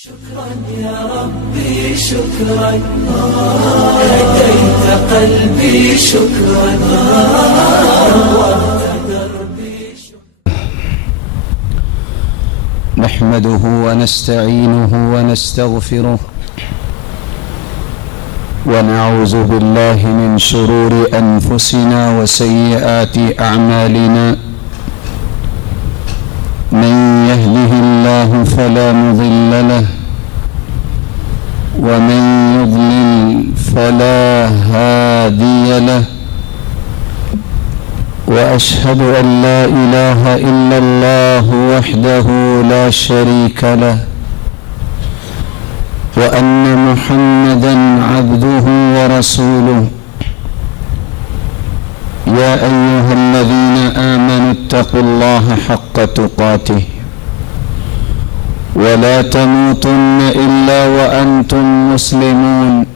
شكرا يا ربي شكرا هديت قلبي شكرا نورت دربي شكرا. نحمده ونستعينه ونستغفره ونعوذ بالله من شرور أنفسنا وسيئات أعمالنا. من يهده الله فلا مضل له ومن يضلل فلا هادي له، وأشهد أن لا إله إلا الله وحده لا شريك له، وأن محمدا عبده ورسوله. يا أيها الذين آمنوا اتقوا الله حق تقاته ولا تموتن إلا وأنتم مسلمون.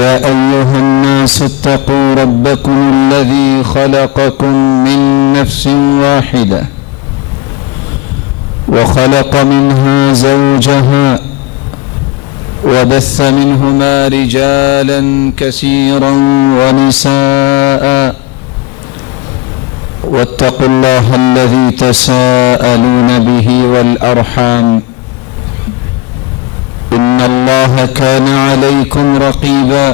يا أيها الناس اتقوا ربكم الذي خلقكم من نفس واحدة وخلق منها زوجها وبث منهما رجالا كثيرا ونساء، واتقوا الله الذي تساءلون به والأرحام إن الله كان عليكم رقيبا.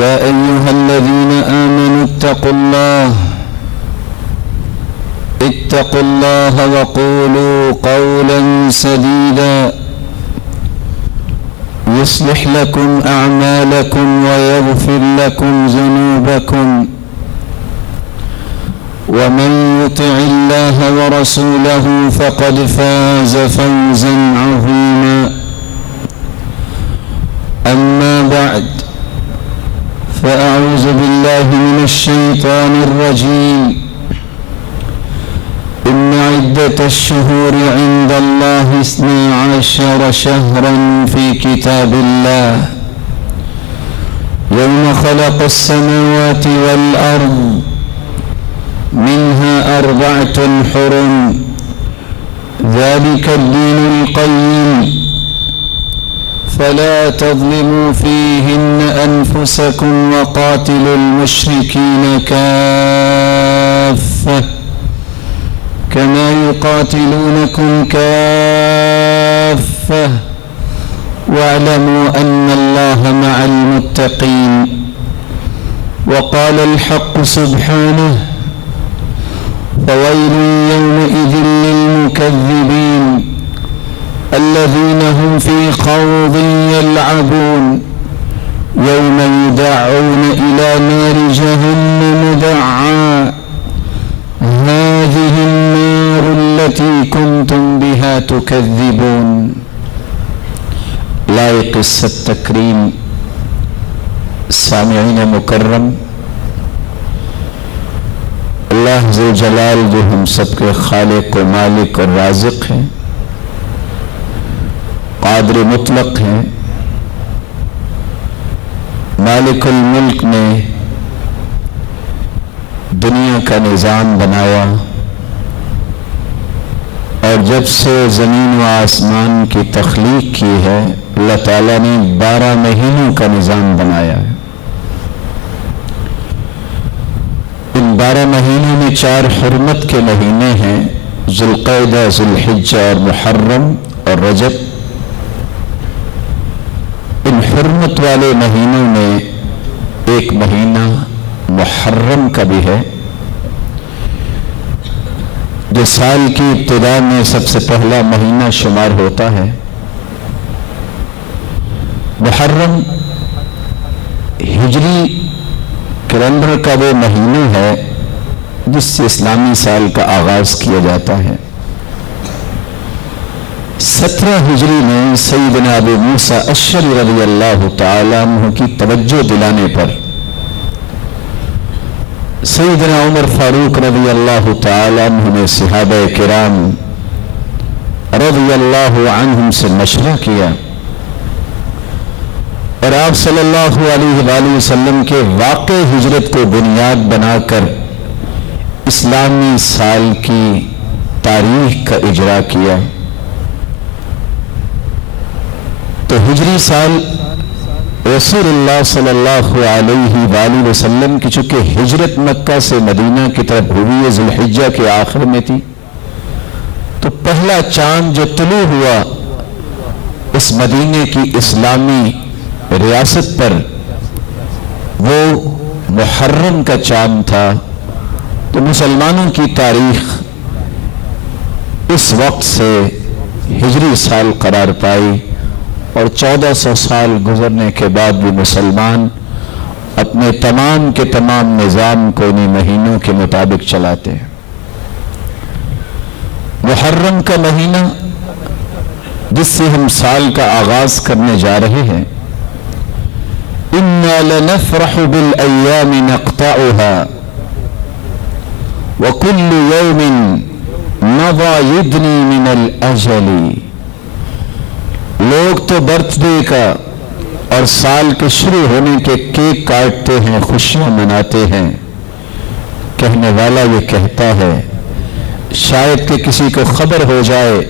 يا أيها الذين آمنوا اتقوا الله وقولوا قولا سديدا يصلح لكم أعمالكم ويغفر لكم ذنوبكم، ومن يطع الله ورسوله فقد فاز فوزا عظيما. أما بعد، فأعوذ بالله من الشيطان الرجيم. إن عدة الشهور عند الله 12 شهرا في كتاب الله يوم خلق السماوات والأرض منها 4 حرم، ذلك الدين القيم، فلا تظلموا فيهن أنفسكم وقاتلوا المشركين كافة كما يقاتلونكم كافة واعلموا أن الله مع المتقين. وقال الحق سبحانه: فويل يومئذ للمكذبين الذين هم في خوض يلعبون يوم يدعون إلى نار جهنم دعا هذه النار التي كنتم بها تكذبون. لائق التكريم سامعین مکرم، اللہ ذو جلال جو ہم سب کے خالق و مالک اور رازق ہیں، قادر مطلق ہیں، مالک الملک نے دنیا کا نظام بنایا، اور جب سے زمین و آسمان کی تخلیق کی ہے اللہ تعالیٰ نے 12 مہینوں کا نظام بنایا ہے۔ ان 12 مہینوں میں 4 حرمت کے مہینے ہیں، ذوالقعدہ، ذوالحجہ اور محرم اور رجب۔ ان حرمت والے مہینوں میں ایک مہینہ محرم کا بھی ہے، جو سال کی ابتدا میں سب سے پہلا مہینہ شمار ہوتا ہے۔ محرم ہجری کیلنڈر کا وہ مہینہ ہے جس سے اسلامی سال کا آغاز کیا جاتا ہے۔ 17 ہجری میں سیدنا ابو موسیٰ اشعری رضی اللہ تعالیٰ عنہ کی توجہ دلانے پر سیدنا عمر فاروق رضی اللہ تعالیٰ عنہ نے صحابہ کرام رضی اللہ عنہم سے مشورہ کیا، اور آپ صلی اللہ علیہ وآلہ وسلم کے واقع ہجرت کو بنیاد بنا کر اسلامی سال کی تاریخ کا اجرا کیا تو ہجری سال رسول اللہ صلی اللہ علیہ وآلہ وسلم کی چونکہ ہجرت مکہ سے مدینہ کی طرف ہوئی ذو الحجہ کے آخر میں تھی، تو پہلا چاند جو طلوع ہوا اس مدینے کی اسلامی ریاست پر وہ محرم کا چاند تھا۔ تو مسلمانوں کی تاریخ اس وقت سے ہجری سال قرار پائی، اور 1400 سال گزرنے کے بعد بھی مسلمان اپنے تمام کے تمام نظام کو انہی مہینوں کے مطابق چلاتے ہیں۔ محرم کا مہینہ جس سے ہم سال کا آغاز کرنے جا رہے ہیں، اِنَّا لَنَفْرَحُ بِالْأَيَّامِ نَقْطَعُهَا وَكُلُّ يَوْمٍ مَضَى يُدْنِي مِنَ الْأَجَلِ۔ لوگ تو برتھ ڈے کا اور سال کے شروع ہونے کے کیک کاٹتے ہیں، خوشیاں مناتے ہیں۔ کہنے والا یہ کہتا ہے شاید کہ کسی کو خبر ہو جائے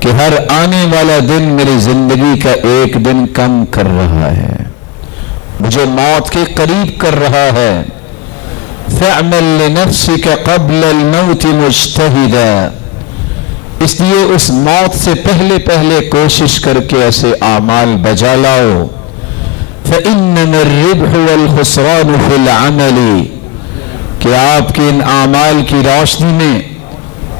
کہ ہر آنے والا دن میری زندگی کا ایک دن کم کر رہا ہے، مجھے موت کے قریب کر رہا ہے۔ فَاعْمَلْ لِنَفْسِكَ قَبْلَ الْمَوْتِ مُجْتَهِدًا، اس لیے اس موت سے پہلے کوشش کر کے ایسے اعمال بجا لاؤ۔ فَإِنَّمَا الرِّبْحُ وَالْخُسْرَانُ فِي الْعَمَلِ، کہ آپ کے ان اعمال کی روشنی میں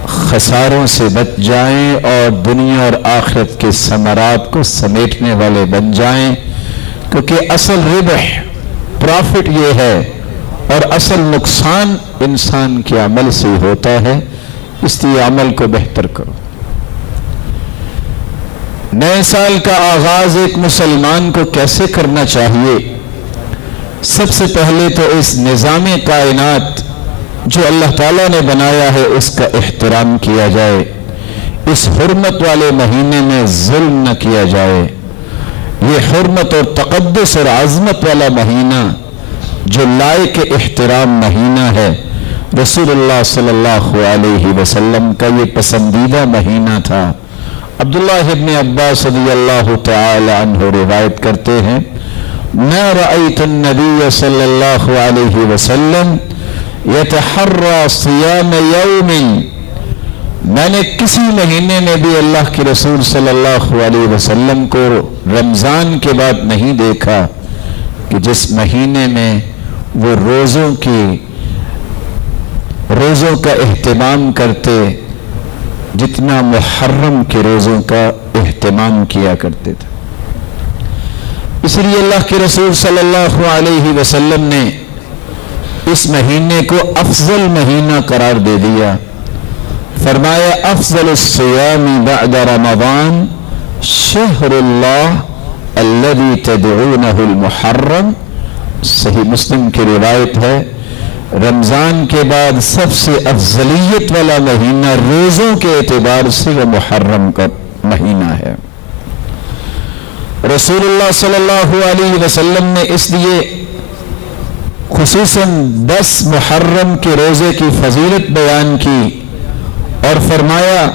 خساروں سے بچ جائیں اور دنیا اور آخرت کے ثمرات کو سمیٹنے والے بن جائیں، کیونکہ اصل ربح پرافٹ یہ ہے اور اصل نقصان انسان کے عمل سے ہوتا ہے، اس لیے عمل کو بہتر کرو۔ نئے سال کا آغاز ایک مسلمان کو کیسے کرنا چاہیے؟ سب سے پہلے تو اس نظام کائنات جو اللہ تعالیٰ نے بنایا ہے اس کا احترام کیا جائے، اس حرمت والے مہینے میں ظلم نہ کیا جائے۔ یہ حرمت اور تقدس اور عظمت والا مہینہ جو لائق احترام مہینہ ہے، رسول اللہ صلی اللہ علیہ وسلم کا یہ پسندیدہ مہینہ تھا۔ عبداللہ ابن عباس رضی اللہ تعالی عنہ روایت کرتے ہیں، ما رأيت النبي صلی اللہ علیہ وسلم يتحرى صيام يوم، میں نے کسی مہینے میں بھی اللہ کے رسول صلی اللہ علیہ وسلم کو رمضان کے بعد نہیں دیکھا کہ جس مہینے میں وہ روزوں کا اہتمام کرتے جتنا محرم کے روزوں کا اہتمام کیا کرتے تھے۔ اس لیے اللہ کے رسول صلی اللہ علیہ وسلم نے اس مہینے کو افضل مہینہ قرار دے دیا۔ فرمایا افضل الصیام بعد رمضان شہر اللہ الذي تدعونہ المحرم۔ صحیح مسلم کی روایت ہے، رمضان کے بعد سب سے افضلیت والا مہینہ روزوں کے اعتبار سے وہ محرم کا مہینہ ہے۔ رسول اللہ صلی اللہ علیہ وسلم نے اس لیے خصوصاً 10 محرم کے روزے کی فضیلت بیان کی اور فرمایا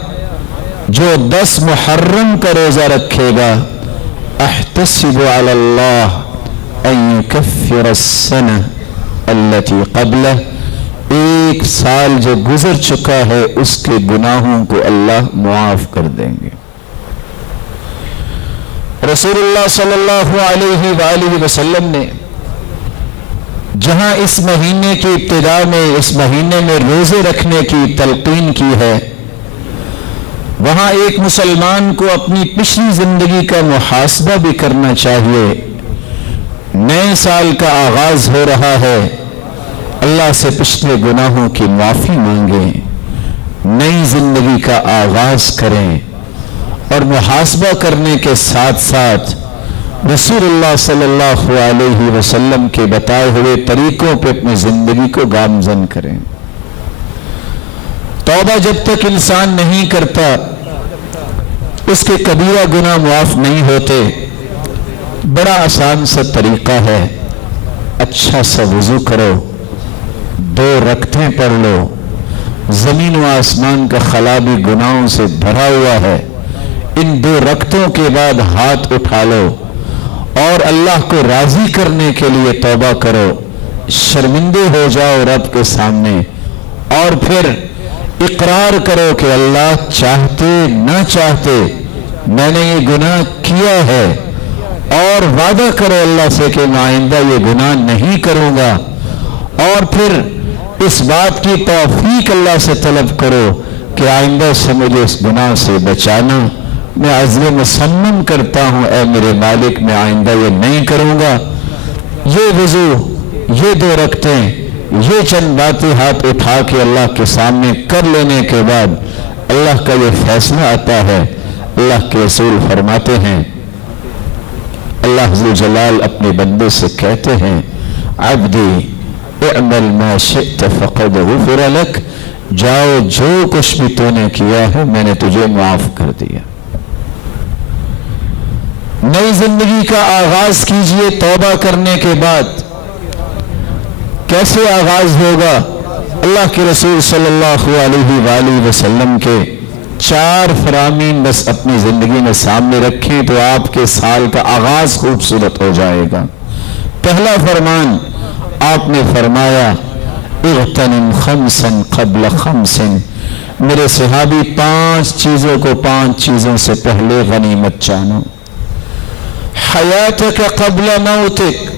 جو 10 محرم کا روزہ رکھے گا احتسب علی اللہ ان یکفر السنہ التي قبلہ، ایک سال جو گزر چکا ہے اس کے گناہوں کو اللہ معاف کر دیں گے۔ رسول اللہ صلی اللہ علیہ وآلہ وسلم نے جہاں اس مہینے کی ابتدا میں اس مہینے میں روزے رکھنے کی تلقین کی ہے، وہاں ایک مسلمان کو اپنی پچھلی زندگی کا محاسبہ بھی کرنا چاہیے۔ نئے سال کا آغاز ہو رہا ہے، اللہ سے پچھلے گناہوں کی معافی مانگیں، نئی زندگی کا آغاز کریں اور محاسبہ کرنے کے ساتھ ساتھ رسول اللہ صلی اللہ علیہ وسلم کے بتائے ہوئے طریقوں پہ اپنی زندگی کو گامزن کریں۔ توبہ جب تک انسان نہیں کرتا اس کے کبیرہ گناہ معاف نہیں ہوتے۔ بڑا آسان سا طریقہ ہے، اچھا سا وضو کرو، 2 رکعتیں پڑھ لو، زمین و آسمان کا خلا بھی گناہوں سے بھرا ہوا ہے. ان 2 رکعتوں کے بعد ہاتھ اٹھا لو اور اللہ کو راضی کرنے کے لیے توبہ کرو. شرمندے ہو جاؤ رب کے سامنے اور پھر اقرار کرو کہ اللہ چاہتے نہ چاہتے میں نے یہ گناہ کیا ہے، اور وعدہ کرو اللہ سے کہ میں آئندہ یہ گناہ نہیں کروں گا. اور پھر اس بات کی توفیق اللہ سے طلب کرو کہ آئندہ سے مجھے اس گناہ سے بچانا. میں عزم مصمم کرتا ہوں اے میرے مالک میں آئندہ یہ نہیں کروں گا. یہ وضو، یہ 2 رکعتیں، یہ چند باتیں ہاتھ اٹھا کے اللہ کے سامنے کر لینے کے بعد اللہ کا یہ فیصلہ آتا ہے. اللہ کے رسول فرماتے ہیں، اللہ عز و جلال اپنے بندے سے کہتے ہیں، عبدی اعمل ما شئت فقد غفر لک، جاؤ جو کچھ بھی تو نے کیا ہے میں نے تجھے معاف کر دیا. نئی زندگی کا آغاز کیجئے توبہ کرنے کے بعد. کیسے آغاز ہوگا؟ اللہ کے رسول صلی اللہ علیہ وآلہ وسلم کے 4 فرامین بس اپنی زندگی میں سامنے رکھیں تو آپ کے سال کا آغاز خوبصورت ہو جائے گا. پہلا فرمان آپ نے فرمایا، اغتنم 5 قبل 5. میرے صحابی 5 چیزوں کو 5 چیزوں سے پہلے غنیمت جانو. حیاتک قبل موتک،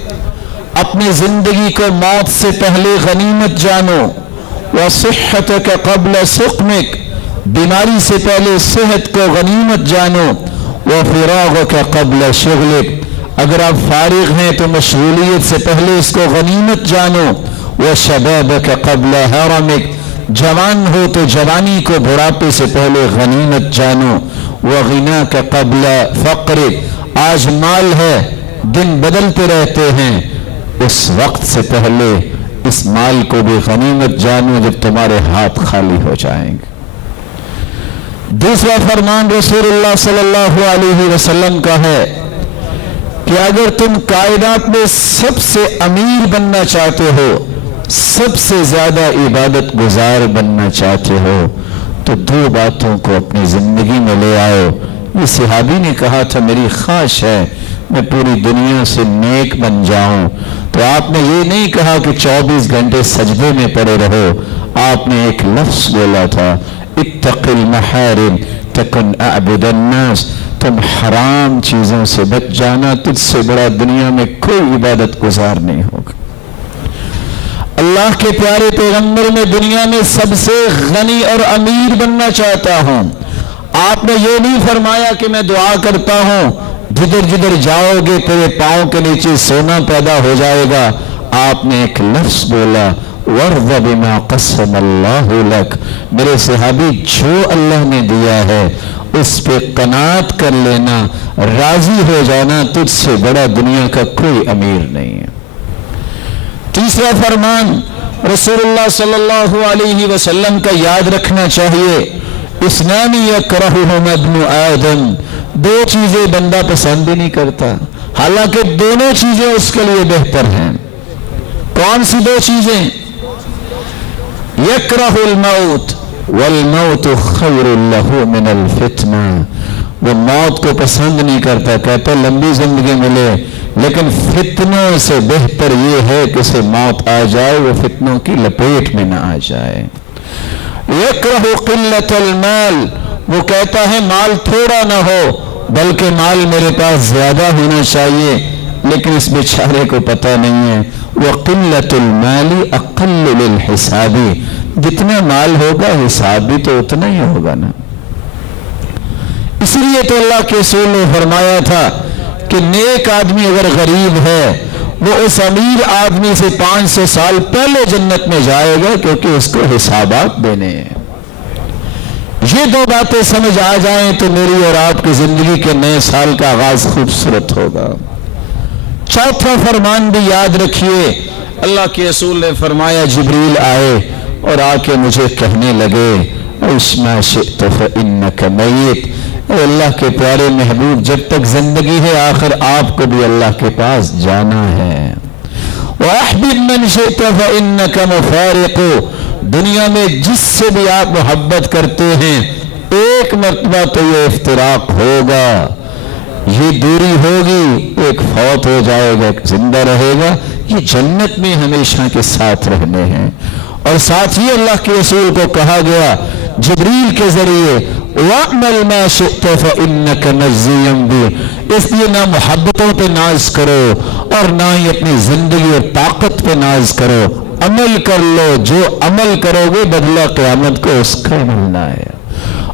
اپنی زندگی کو موت سے پہلے غنیمت جانو. وصحتک قبل سقمک، بیماری سے پہلے صحت کو غنیمت جانو. وفراغک قبل شغلک، اگر آپ فارغ ہیں تو مشغولیت سے پہلے اس کو غنیمت جانو. وشبابک قبل حرمک، جوان ہو تو جوانی کو بڑھاپے سے پہلے غنیمت جانو. وغناک قبل فقرک، آج مال ہے دن بدلتے رہتے ہیں، اس وقت سے پہلے اس مال کو بھی غنیمت جانو جب تمہارے ہاتھ خالی ہو جائیں گے. دوسرا فرمان رسول اللہ صلی اللہ علیہ وسلم کا ہے کہ اگر تم کائنات میں سب سے امیر بننا چاہتے ہو، سب سے زیادہ عبادت گزار بننا چاہتے ہو تو 2 باتوں کو اپنی زندگی میں لے آؤ. یہ صحابی نے کہا تھا میری خواہش ہے میں پوری دنیا سے نیک بن جاؤں، تو آپ نے یہ نہیں کہا کہ 24 گھنٹے سجدے میں پڑے رہو. آپ نے ایک لفظ بولا تھا، اتق المحارم تکن اعبد الناس، تم حرام چیزوں سے بچ جانا، تجھ سے بڑا دنیا میں کوئی عبادت گزار نہیں ہوگا. اللہ کے پیارے پیغمبر میں دنیا میں سب سے غنی اور امیر بننا چاہتا ہوں. آپ نے یہ نہیں فرمایا کہ میں دعا کرتا ہوں جدھر جدھر جاؤ گے تیرے پاؤں کے نیچے سونا پیدا ہو جائے گا. آپ نے ایک لفظ بولا، وَرْضَ بِمَا قَسَّمَ اللَّهُ لَكَ، میرے صحابی جو اللہ نے دیا ہے اس پہ قناعت کر لینا، راضی ہو جانا، تجھ سے بڑا دنیا کا کوئی امیر نہیں ہے. تیسرا فرمان رسول اللہ صلی اللہ علیہ وسلم کا یاد رکھنا چاہیے، اثنان یکرہہما ابن آدم، 2 چیزیں بندہ پسند ہی نہیں کرتا حالانکہ دونوں چیزیں اس کے لیے بہتر ہیں. کون سی 2 چیزیں؟ یکرہ الموت والموت خیر لہ من الفتنہ، وہ موت کو پسند نہیں کرتا، کہتا لمبی زندگی ملے لیکن فتنوں سے بہتر یہ ہے کہ اسے موت آ جائے وہ فتنوں کی لپیٹ میں نہ آ جائے. یکرہ قلت المال، وہ کہتا ہے مال تھوڑا نہ ہو بلکہ مال میرے پاس زیادہ ہونا چاہیے، لیکن اس بیچارے کو پتہ نہیں ہے وقلت المال اقل للحساب، جتنا مال ہوگا حساب بھی تو اتنا ہی ہوگا نا. اس لیے تو اللہ کے رسول نے فرمایا تھا کہ نیک آدمی اگر غریب ہے وہ اس امیر آدمی سے 500 سال پہلے جنت میں جائے گا کیونکہ اس کو حسابات دینے ہیں. یہ 2 باتیں سمجھ آ جائیں تو میری اور آپ کی زندگی کے نئے سال کا آغاز خوبصورت ہوگا. چوتھا فرمان بھی یاد رکھیے، اللہ کے رسول نے فرمایا جبریل آئے اور آ کے مجھے کہنے لگے عِشْ مَا شِئْتَ فَإِنَّكَ مَيِّتٌ، اے اللہ کے پیارے محبوب جب تک زندگی ہے آخر آپ کو بھی اللہ کے پاس جانا ہے. وَأَحْبِبْ مَنْ شِئْتَ فَإِنَّكَ مُفَارِقُ، دنیا میں جس سے بھی آپ محبت کرتے ہیں ایک مرتبہ تو یہ افتراق ہوگا، یہ دوری ہوگی، ایک فوت ہو جائے گا، ایک زندہ رہے گا، یہ جنت میں ہمیشہ کے ساتھ رہنے ہیں۔ اور ساتھ ہی اللہ کے رسول کو کہا گیا جبریل کے ذریعے وَأْمَلْ مَا شِئْتَ فَإِنَّكَ مَجْزِيٌ بِهِ، اس لیے نہ محبتوں پہ ناز کرو اور نہ ہی اپنی زندگی اور طاقت پہ ناز کرو، عمل کر لو، جو عمل کرو گے بدلہ قیامت کو اس کا ملنا ہے۔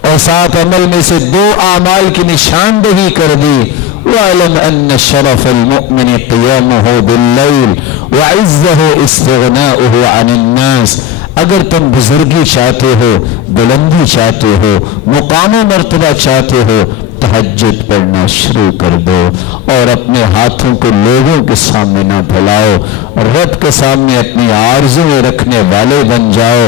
اور ساتھ عمل میں سے 2 اعمال کی نشاندہی کر دی، وَاعْلَمْ أَنَّ شَرَفَ الْمُؤْمِنِ قِيَامُهُ بِاللَّيْلِ وَعِزَّهُ اسْتِغْنَاؤُهُ عَنِ النَّاسِ، اگر تم بزرگی چاہتے ہو، بلندی چاہتے ہو، مقام و مرتبہ چاہتے ہو، تہجد پڑھنا شروع کر دو اور اپنے ہاتھوں کو لوگوں کے سامنے نہ پھیلاؤ، رب کے سامنے اپنی آرزویں رکھنے والے بن جاؤ،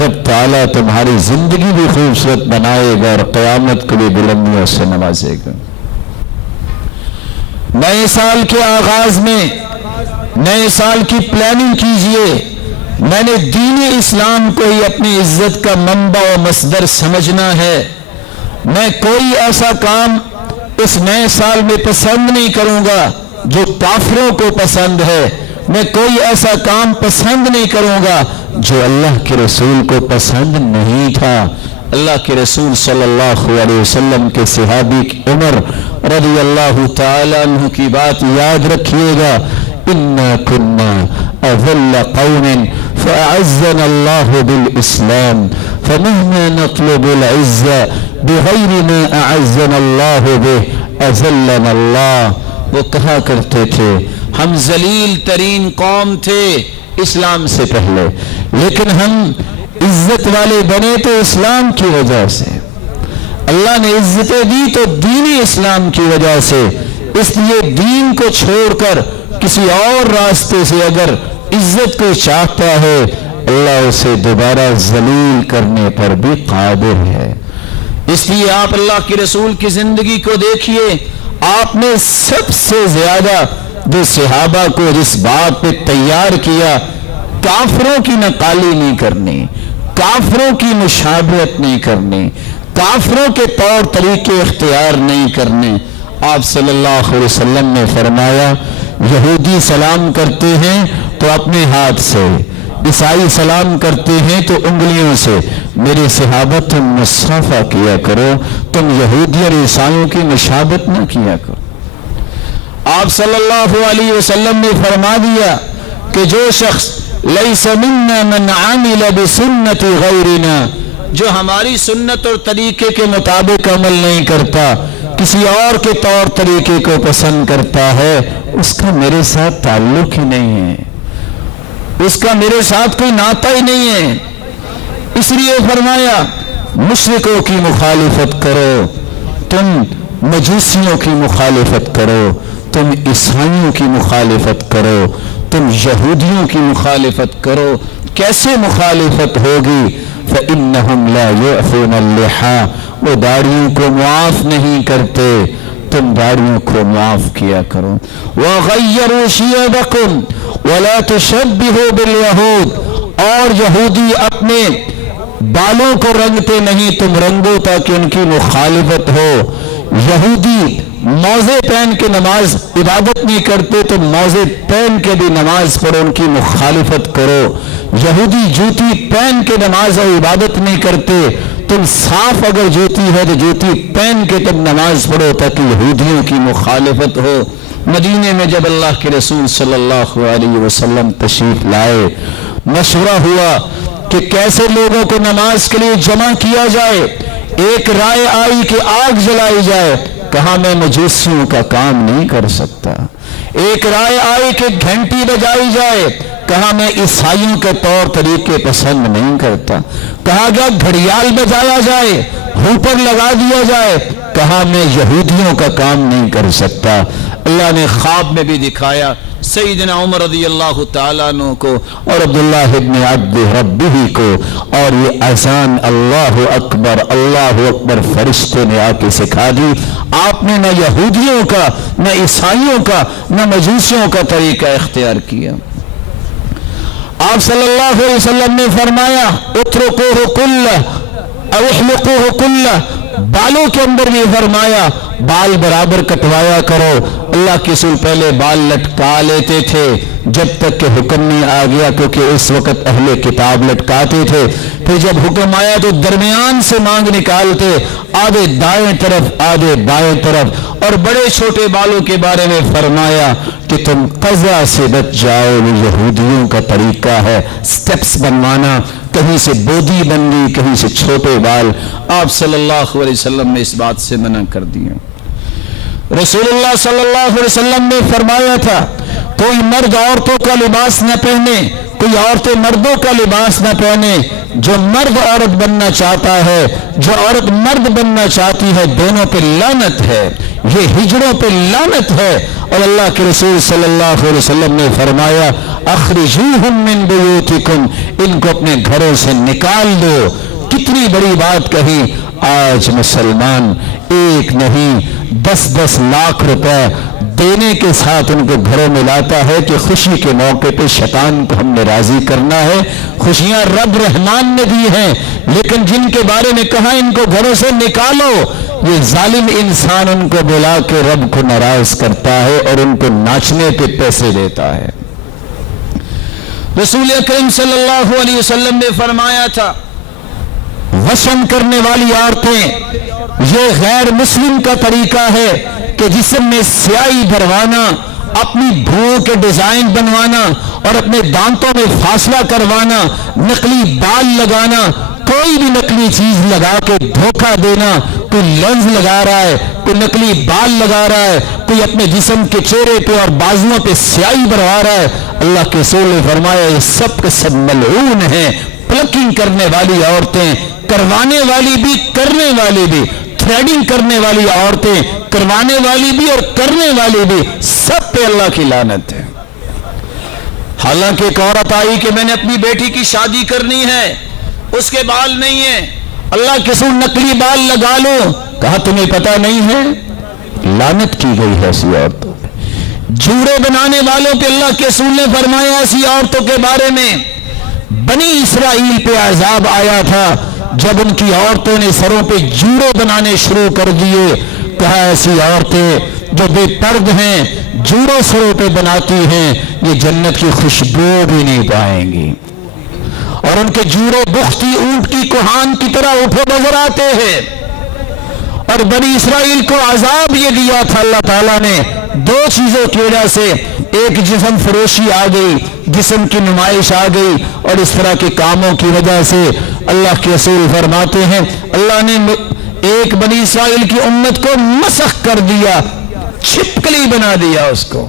رب تعالیٰ تمہاری زندگی بھی خوبصورت بنائے گا اور قیامت کو بھی بلندیوں سے نوازے گا۔ نئے سال کے آغاز میں نئے سال کی پلاننگ کیجئے۔ میں نے دین اسلام کو ہی اپنی عزت کا منبع و مصدر سمجھنا ہے۔ میں کوئی ایسا کام اس نئے سال میں پسند نہیں کروں گا جو کافروں کو پسند ہے، میں کوئی ایسا کام پسند نہیں کروں گا جو اللہ کے رسول کو پسند نہیں تھا۔ اللہ کے رسول صلی اللہ علیہ وسلم کے صحابی عمر رضی اللہ تعالیٰ عنہ کی بات یاد رکھیے گا، اِنَّا كُنَّا أَذَلَّ قَوْمٍ فَأَعَزَّنَا اللَّهُ بِالْإِسْلَامِ فَمَهْمَا نَطْلُبُ الْعِزَّةَ بِغَيْرِ مَا أَعَزَّنَا اللَّهُ بِهِ أَذَلَّنَا اللَّهُ۔ وہ کہا کرتے تھے ہم ذلیل ترین قوم تھے اسلام سے پہلے، لیکن ہم عزت والے بنے تو اسلام کی وجہ سے، اللہ نے عزتیں دی تو دین اسلام کی وجہ سے، اس لیے دین کو چھوڑ کر کسی اور راستے سے اگر عزت کو چاہتا ہے اللہ اسے دوبارہ ذلیل کرنے پر بھی قادر ہے۔ اس لیے آپ اللہ کے رسول کی زندگی کو دیکھیے، آپ نے سب سے زیادہ جو صحابہ کو جس بات پہ تیار کیا، کافروں کی نقالی نہیں کرنی، کافروں کی مشابہت نہیں کرنی، کافروں کے طور طریقے اختیار نہیں کرنے۔ آپ صلی اللہ علیہ وسلم نے فرمایا یہودی سلام کرتے ہیں تو اپنے ہاتھ سے، عیسائی سلام کرتے ہیں تو انگلیوں سے، میرے صحابہ تم مصافحہ کیا کرو، تم یہودی اور عیسائیوں کی مشابہت نہ کیا کرو۔ آپ صلی اللہ علیہ وسلم نے فرما دیا کہ جو شخص لیس منا من عامل بسنت غیرنا، جو ہماری سنت اور طریقے کے مطابق عمل نہیں کرتا، کسی اور کے طور طریقے کو پسند کرتا ہے، اس کا میرے ساتھ تعلق ہی نہیں ہے، اس کا میرے ساتھ کوئی ناطہ ہی نہیں ہے۔ اس لیے فرمایا مشرکوں کی مخالفت کرو، تم مجوسیوں کی مخالفت کرو، تم عیسائیوں کی مخالفت کرو، تم یہودیوں کی مخالفت کرو۔ کیسے مخالفت ہوگی؟ فَإِنَّهُمْ لَا يُعْفُونَ اللِّحَىٰ، وہ داڑھیوں کو معاف نہیں کرتے، تم داڑھیوں کو معاف کیا کرو۔ وَغَيَّرُوا شِيَبَكُمْ وَلَا تُشَبِّهُوا بِالْيَهُودِ، اور یہودی اپنے بالوں کو رنگتے نہیں، تم رنگو تاکہ ان کی مخالفت ہو۔ یہودی موزے پہن کے نماز عبادت نہیں کرتے، تم موزے پہن کے بھی نماز پڑھو، ان کی مخالفت کرو۔ یہودی جوتی پہن کے نماز اور عبادت نہیں کرتے، تم صاف اگر جوتی ہے تو جوتی پہن کے تم نماز پڑھو تاکہ یہودیوں کی مخالفت ہو۔ مدینے میں جب اللہ کے رسول صلی اللہ علیہ وسلم تشریف لائے، مشورہ ہوا کہ کیسے لوگوں کو نماز کے لیے جمع کیا جائے۔ ایک رائے آئی کہ آگ جلائی جائے، کہا میں مجوسیوں کا کام نہیں کر سکتا۔ ایک رائے آئی کہ گھنٹی بجائی جائے، کہا میں عیسائیوں کے طور طریقے پسند نہیں کرتا۔ کہا گیا گھڑیال بجایا جائے، ہوپر لگا دیا جائے، کہا میں یہودیوں کا کام نہیں کر سکتا۔ اللہ نے خواب میں بھی دکھایا سیدنا عمر رضی اللہ تعالیٰ عنہ کو اور عبداللہ ابن عبد ربہ کو، اور یہ اذان اللہ اکبر فرشتے نے آ کے سکھا دی۔ آپ نے نہ یہودیوں کا، نہ عیسائیوں کا، نہ مجوسیوں کا طریقہ اختیار کیا۔ آپ صلی اللہ علیہ وسلم نے فرمایا اترکوہ کلہ او احلقوہ کلہ، بالوں کے اندر بھی فرمایا بال برابر کٹوایا کرو۔ اللہ کے رسول پہلے بال لٹکا لیتے تھے جب تک کہ حکم نہیں آ گیا، کیونکہ اس وقت اہل کتاب لٹکاتے تھے، پھر جب حکم آیا تو درمیان سے مانگ نکالتے، آدھے دائیں طرف آدھے بائیں طرف۔ اور بڑے چھوٹے بالوں کے بارے میں فرمایا کہ تم قضا سے بچ جاؤ، وہ یہودیوں کا طریقہ ہے سٹیپس بنوانا، کہیں سے بودی بن گئی کہیں سے چھوٹے بال۔ آپ صلی اللہ علیہ وسلم نے اس بات سے منع کر دیا۔ رسول اللہ صلی اللہ علیہ وسلم نے فرمایا تھا کوئی مرد عورتوں کا لباس نہ پہنے، کوئی عورتیں مردوں کا لباس نہ پہنے۔ جو مرد عورت بننا چاہتا ہے، جو عورت مرد بننا چاہتی ہے، دونوں پہ لعنت ہے، یہ ہجڑوں پہ لعنت ہے۔ اور اللہ کے رسول صلی اللہ علیہ وسلم نے فرمایا اخرجوہم من بیوتکم، ان کو اپنے گھروں سے نکال دو۔ کتنی بڑی بات کہی۔ آج مسلمان ایک نہیں 10-10 لاکھ روپے دینے کے ساتھ ان کو گھروں میں لاتا ہے کہ خوشی کے موقع پہ شیطان کو ہم نے راضی کرنا ہے۔ خوشیاں رب رحمان نے دی ہیں، لیکن جن کے بارے میں کہا ان کو گھروں سے نکالو، یہ ظالم انسان ان کو بلا کے رب کو ناراض کرتا ہے اور ان کو ناچنے پہ پیسے دیتا ہے۔ رسول اکرم صلی اللہ علیہ وسلم نے فرمایا تھا وشم کرنے والی عورتیں، یہ غیر مسلم کا طریقہ ہے کہ جسم میں سیاہی بھروانا، اپنی بھوؤں کے ڈیزائن بنوانا اور اپنے دانتوں میں فاصلہ کروانا، نقلی بال لگانا، کوئی بھی نقلی چیز لگا کے دھوکہ دینا، کوئی لینز لگا رہا ہے، کوئی نقلی بال لگا رہا ہے، کوئی اپنے جسم کے چہرے پہ اور بازوؤں پہ سیاہی بھروا رہا ہے۔ اللہ کے رسول نے فرمایا یہ سب کے سب ملعون ہیں۔ پلکنگ کرنے والی عورتیں، کروانے والی بھی کرنے والی بھی، تھریڈنگ کرنے والی عورتیں، کروانے والی بھی اور کرنے والی بھی، سب پہ اللہ کی لعنت ہے۔ حالانکہ ایک عورت آئی کہ میں نے اپنی بیٹی کی شادی کرنی ہے، اس کے بال نہیں ہیں، اللہ کے رسول نقلی بال لگا لو۔ کہا تمہیں پتہ نہیں ہے؟ لعنت کی گئی ہے ایسی عورتوں پہ۔ جوڑے بنانے والوں پہ اللہ کے رسول نے فرمایا ایسی عورتوں کے بارے میں بنی اسرائیل پہ عذاب آیا تھا جب ان کی عورتوں نے سروں پہ جوڑے بنانے شروع کر دیے۔ کہا ایسی عورتیں جو بے پرد ہیں، جوڑے سروں پہ بناتی ہیں، یہ جنت کی خوشبو بھی نہیں پائیں گی، اور ان کے جوڑے بختی اونٹ کی کوہان کی طرح اٹھے نظر آتے ہیں۔ اور بنی اسرائیل کو عذاب یہ دیا تھا اللہ تعالیٰ نے دو چیزوں کی وجہ سے، ایک جسم فروشی آ گئی، جسم کی نمائش آ گئی، اور اس طرح کے کاموں کی وجہ سے اللہ کے رسول فرماتے ہیں اللہ نے ایک بنی اسرائیل کی امت کو مسخ کر دیا، چھپکلی بنا دیا اس کو،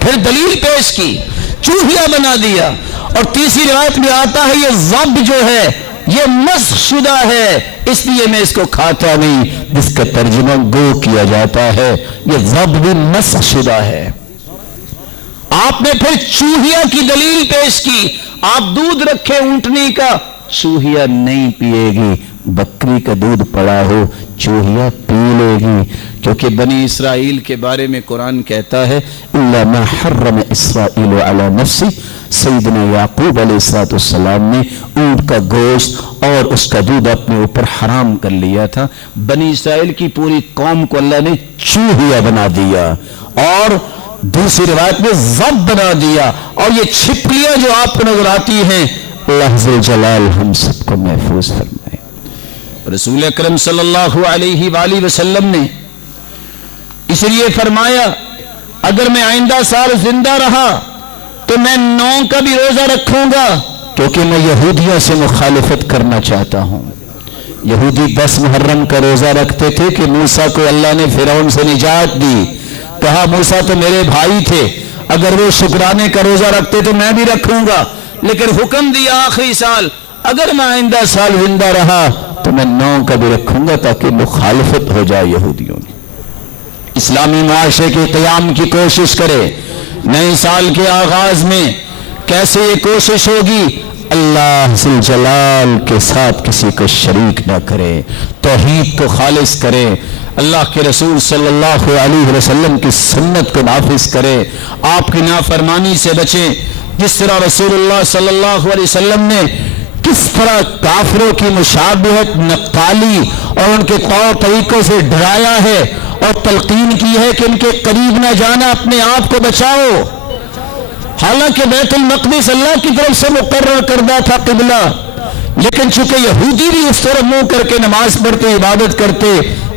پھر دلیل پیش کی، چوہیا بنا دیا۔ اور تیسری روایت میں آتا ہے یہ ضب جو ہے یہ مسخ شدہ ہے، اس لیے میں اس کو کھاتا نہیں، جس کا ترجمہ گو کیا جاتا ہے، یہ ضب بھی مسخ شدہ ہے۔ آپ نے پھر چوہیا کی دلیل پیش کی، آپ دودھ رکھے اونٹنی کا، چوہیا نہیں پیے گی، بکری کا دودھ پڑا ہو چوہیا پی لے گی، کیونکہ بنی اسرائیل کے بارے میں قرآن کہتا ہے الا ما حرم اسرائیل علی نفسی، سیدنا یعقوب علیہ السلام نے اونٹ کا گوشت اور اس کا دودھ اپنے اوپر حرام کر لیا تھا۔ بنی اسرائیل کی پوری قوم کو اللہ نے چوہیا بنا دیا، اور دوسری روایت میں ضب بنا دیا۔ اور یہ چھپکلیاں جو آپ کو نظر آتی ہیں، اللہ ذو جلال ہم سب کو محفوظ فرمائے۔ رسول اکرم صلی اللہ علیہ وآلہ وسلم نے اس لیے فرمایا اگر میں آئندہ سال زندہ رہا تو میں 9 کا بھی روزہ رکھوں گا، کیونکہ میں یہودیوں سے مخالفت کرنا چاہتا ہوں۔ یہودی 10 محرم کا روزہ رکھتے تھے کہ موسیٰ کو اللہ نے فرعون سے نجات دی، کہا موسیٰ تو میرے بھائی تھے، اگر وہ شکرانے کا روزہ رکھتے تو میں بھی رکھوں گا، لیکن حکم دیا آخری سال اگر میں آئندہ سال زندہ رہا تو میں 9 کا بھی رکھوں گا، تاکہ مخالفت ہو جائے یہودیوں کی، اسلامی معاشرے کے قیام کی کوشش کرے۔ نئے سال کے آغاز میں کیسے یہ کوشش ہوگی؟ اللہ ذل جلال کے ساتھ کسی کو شریک نہ کرے، توحید کو خالص کرے، اللہ کے رسول صلی اللہ علیہ وسلم کی سنت کو نافذ کرے، آپ کی نافرمانی سے بچیں، جس طرح رسول اللہ صلی اللہ علیہ وسلم نے کس طرح کافروں کی مشابہت نقالی اور ان کے طور طریقوں سے ڈرایا ہے اور تلقین کی ہے کہ ان کے قریب نہ جانا، اپنے آپ کو بچاؤ. حالانکہ بیت المقدس اللہ کی طرف سے مقرر کردہ تھا قبلہ، لیکن چونکہ یہودی بھی اس طرح منہ کر کے نماز پڑھتے عبادت کرتے،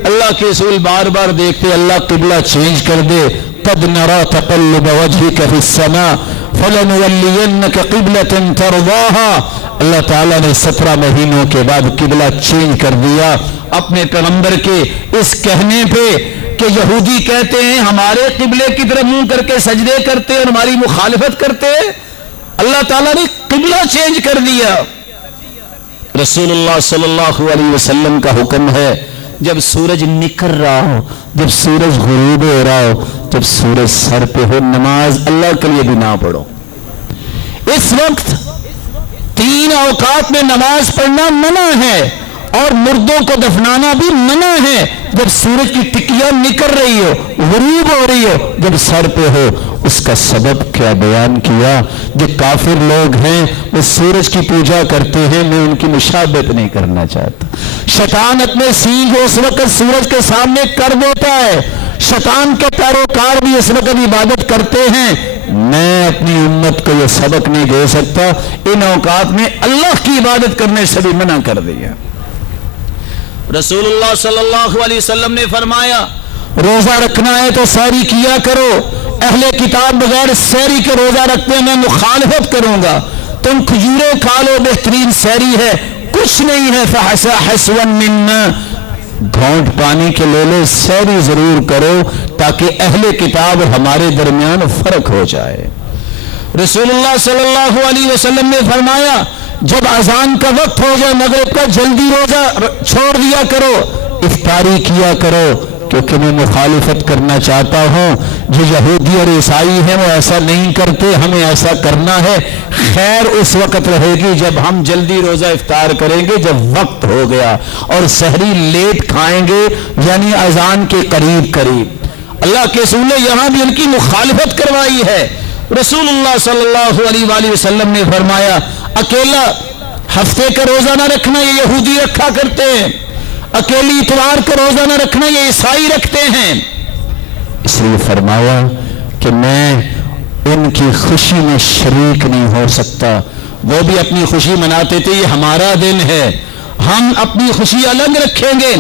اللہ کے رسول بار بار دیکھتے اللہ قبلہ چینج کر دے. قد نرى تقلب وجهك في السماء فلنولينك قبلة ترضاها. اللہ تعالیٰ نے 17 مہینوں کے بعد قبلہ چینج کر دیا اپنے پیغمبر کے اس کہنے پہ کہ یہودی کہتے ہیں ہمارے قبلے کی طرف منہ کر کے سجدے کرتے اور ہماری مخالفت کرتے. اللہ تعالیٰ نے قبلہ چینج کر دیا. رسول اللہ صلی اللہ علیہ وسلم کا حکم ہے جب سورج نکل رہا ہو، جب سورج غروب ہو رہا ہو، جب سورج سر پہ ہو، نماز اللہ کے لیے بھی نہ پڑھو. اس وقت 3 اوقات میں نماز پڑھنا منع ہے اور مردوں کو دفنانا بھی منع ہے. جب سورج کی ٹکیاں نکل رہی ہو، غروب ہو رہی ہو، جب سر پہ ہو. اس کا سبب کیا بیان کیا؟ جو کافر لوگ ہیں وہ سورج کی پوجا کرتے ہیں، میں ان کی مشابہت نہیں کرنا چاہتا. شیطان اپنے سینگ اس وقت سورج کے سامنے کر دیتا ہے. شیطان کے پیروکار بھی اس وقت عبادت کرتے ہیں. میں اپنی امت کو یہ سبق نہیں دے سکتا. ان اوقات میں اللہ کی عبادت کرنے سے بھی منع کر دیا. رسول اللہ صلی اللہ علیہ وسلم نے فرمایا روزہ رکھنا ہے تو سحری کیا کرو. اہل کتاب بغیر سحری کے روزہ رکھتے ہیں، میں مخالفت کروں گا. تم کھجوریں کھا لو، بہترین سحری ہے. کچھ نہیں ہے فحسا حسوا منا، گھونٹ پانی کے لے لو، سحری ضرور کرو تاکہ اہل کتاب اور ہمارے درمیان فرق ہو جائے. رسول اللہ صلی اللہ علیہ وسلم نے فرمایا جب اذان کا وقت ہو جائے مغرب کا، جلدی روزہ چھوڑ دیا کرو، افطاری کیا کرو. کیونکہ میں مخالفت کرنا چاہتا ہوں. جو یہودی اور عیسائی ہیں وہ ایسا نہیں کرتے، ہمیں ایسا کرنا ہے. خیر اس وقت رہے گی جب ہم جلدی روزہ افطار کریں گے جب وقت ہو گیا، اور سحری لیٹ کھائیں گے یعنی اذان کے قریب قریب. اللہ کے رسول نے یہاں بھی ان کی مخالفت کروائی ہے. رسول اللہ صلی اللہ علیہ وآلہ وسلم نے فرمایا اکیلا ہفتے کا روزہ نہ رکھنا، یہ یہودی رکھا کرتے ہیں. اکیلی اتوار کا روزہ نہ رکھنا، یہ عیسائی رکھتے ہیں. اس لیے فرمایا کہ میں ان کی خوشی میں شریک نہیں ہو سکتا. وہ بھی اپنی خوشی مناتے تھے، یہ ہمارا دن ہے، ہم اپنی خوشی الگ رکھیں گے.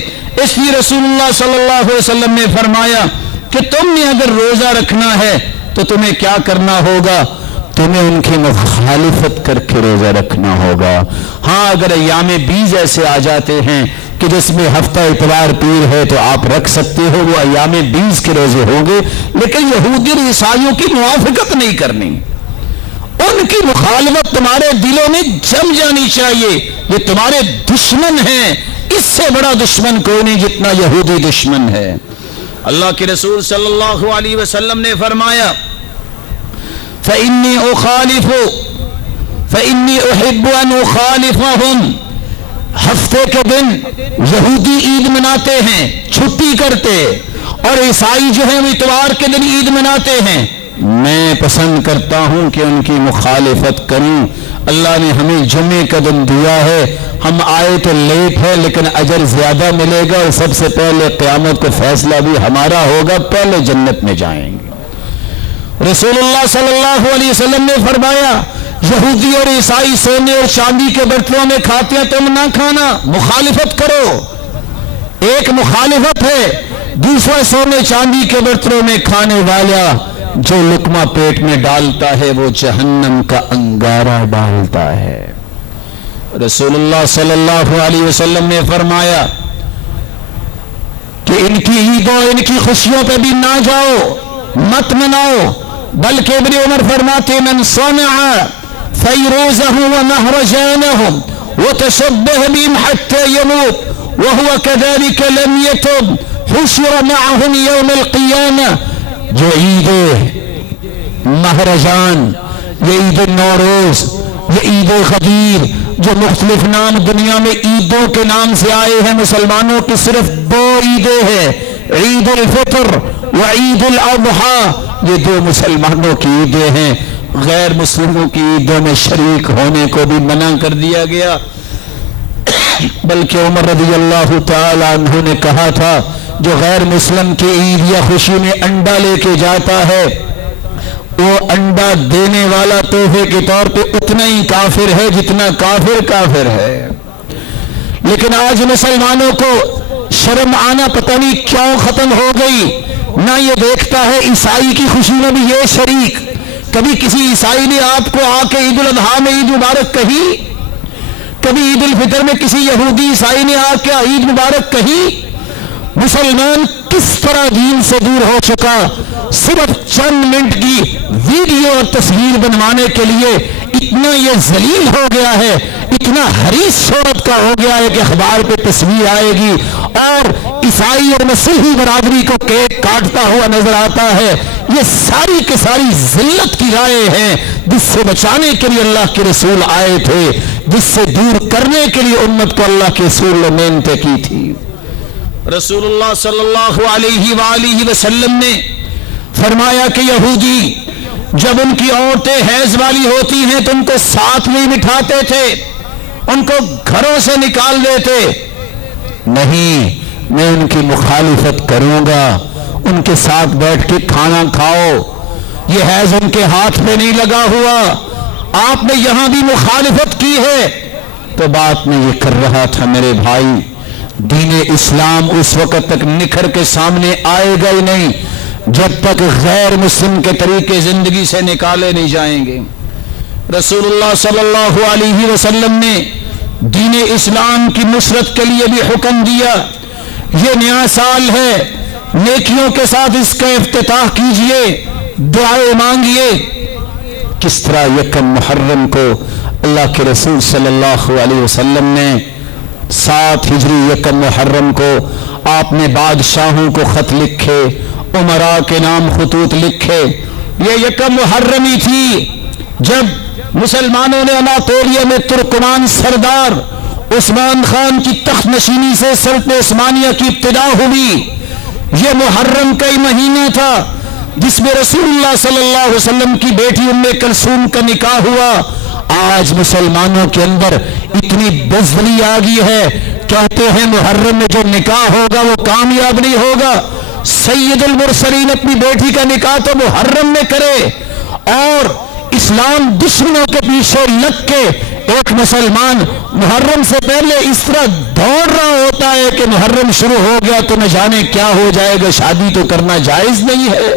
اس لیے رسول اللہ صلی اللہ علیہ وسلم نے فرمایا کہ تم نے اگر روزہ رکھنا ہے تو تمہیں کیا کرنا ہوگا؟ تمہیں ان کی مخالفت کر کے روزہ رکھنا ہوگا. ہاں اگر ایام 20 ایسے آ جاتے ہیں کہ جس میں ہفتہ اتوار پیر ہے تو آپ رکھ سکتے ہو، وہ ایام 20 کے روزے ہوں گے. لیکن یہودی اور عیسائیوں کی موافقت نہیں کرنی. ان کی مخالفت تمہارے دلوں میں جم جانی چاہیے. یہ تمہارے دشمن ہیں، اس سے بڑا دشمن کوئی نہیں جتنا یہودی دشمن ہے. اللہ کے رسول صلی اللہ علیہ وسلم نے فرمایا فإني أحب أن أخالفهم. ہفتے کے دن یہودی عید مناتے ہیں، چھٹی کرتے، اور عیسائی جو ہیں وہ اتوار کے دن عید مناتے ہیں. میں پسند کرتا ہوں کہ ان کی مخالفت کروں. اللہ نے ہمیں جمعے کا دن دیا ہے، ہم آئے تو لیٹ ہے لیکن اجر زیادہ ملے گا، اور سب سے پہلے قیامت کو فیصلہ بھی ہمارا ہوگا، پہلے جنت میں جائیں گے. رسول اللہ صلی اللہ علیہ وسلم نے فرمایا یہودی اور عیسائی سونے اور چاندی کے برتنوں میں کھاتے ہیں، تم نہ کھانا، مخالفت کرو. ایک مخالفت ہے، دوسرا سونے چاندی کے برتنوں میں کھانے والا جو لقمہ پیٹ میں ڈالتا ہے وہ جہنم کا انگارہ ڈالتا ہے. رسول اللہ صلی اللہ علیہ وسلم نے فرمایا کہ ان کی عیدوں ان کی خوشیوں پہ بھی نہ جاؤ، مت مناؤ. بلکہ ابن عمر فرماتے من صنع فیروزه ومهرجانهم وتشبه بهم حتى يموت وهو كذلك لم يتب حشر معهم يوم القيامة. جو عید مہرجان، یہ عید نوروز، یہ عید غدیر، جو مختلف نام دنیا میں عیدوں کے نام سے آئے ہیں، مسلمانوں کی صرف 2 عیدیں ہیں، عید الفطر و عید الاضحیٰ. یہ 2 مسلمانوں کی عیدیں ہیں. غیر مسلموں کی عیدوں میں شریک ہونے کو بھی منع کر دیا گیا، بلکہ عمر رضی اللہ تعالی عنہ نے کہا تھا جو غیر مسلم کی عید یا خوشی میں انڈا لے کے جاتا ہے وہ انڈا دینے والا تحفے کے طور پہ اتنا ہی کافر ہے جتنا کافر ہے۔ لیکن آج مسلمانوں کو شرم آنا پتہ نہیں کیوں ختم ہو گئی، نہ یہ دیکھتا ہے عیسائی کی خوشی میں بھی یہ شریک۔ کبھی کسی عیسائی نے آپ کو آ کے عید الاضحیٰ میں عید مبارک کہی؟ کبھی عید الفطر میں کسی یہودی عیسائی نے آ کے عید مبارک کہی؟ مسلمان کس طرح دین سے دور ہو چکا، صرف چند منٹ کی ویڈیو اور تصویر بنوانے کے لیے اتنا یہ ذلیل ہو گیا ہے، اتنا حریص شہرت کا ہو گیا ہے کہ اخبار پہ تصویر آئے گی اور عیسائی اور مسیحی برادری کو کیک کاٹتا ہوا نظر آتا ہے۔ یہ ساری کی ساری ذلت کی رائے ہیں جس سے بچانے کے لیے اللہ کے رسول آئے تھے، جس سے دور کرنے کے لیے امت کو اللہ کے رسول نے محنتیں کی تھی۔ رسول اللہ صلی اللہ علیہ وآلہ وسلم نے فرمایا کہ یہودی جب ان کی عورتیں حیض والی ہوتی ہیں تو ان کو ساتھ نہیں بٹھاتے تھے، ان کو گھروں سے نکال دیتے۔ نہیں، میں ان کی مخالفت کروں گا، ان کے ساتھ بیٹھ کے کھانا کھاؤ، یہ حیض ان کے ہاتھ میں نہیں لگا ہوا، آپ نے یہاں بھی مخالفت کی ہے۔ تو بات میں یہ کر رہا تھا میرے بھائی، دین اسلام اس وقت تک نکھر کے سامنے آئے گا ہی نہیں جب تک غیر مسلم کے طریقے زندگی سے نکالے نہیں جائیں گے۔ رسول اللہ صلی اللہ علیہ وسلم نے دین اسلام کی نصرت کے لیے بھی حکم دیا، یہ نیا سال ہے، نیکیوں کے ساتھ اس کا افتتاح کیجئے، دعائیں مانگیے۔ کس طرح یکم محرم کو اللہ کے رسول صلی اللہ علیہ وسلم نے 7 ہجری یکم محرم کو آپ نے بادشاہوں کو خط لکھے، امراء کے نام خطوط لکھے۔ یہ یکم محرم ہی تھی جب مسلمانوں نے اناطولیہ میں ترکمان سردار عثمان خان کی تخت نشینی سے سلطنت عثمانیہ کی ابتدا ہوئی۔ یہ محرم کا ہی مہینہ تھا جس میں رسول اللہ صلی اللہ علیہ وسلم کی بیٹی ام کلثوم کا نکاح ہوا۔ آج مسلمانوں کے اندر اتنی بزدلی آ گئی ہے، کہتے ہیں محرم میں جو نکاح ہوگا وہ کامیاب نہیں ہوگا۔ سید المرسلین اپنی بیٹی کا نکاح تو محرم میں کرے، اور اسلام دشمنوں کے پیچھے لگ کے ایک مسلمان محرم سے پہلے اس طرح دوڑ رہا ہوتا ہے کہ محرم شروع ہو گیا تو نہ جانے کیا ہو جائے گا، شادی تو کرنا جائز نہیں ہے۔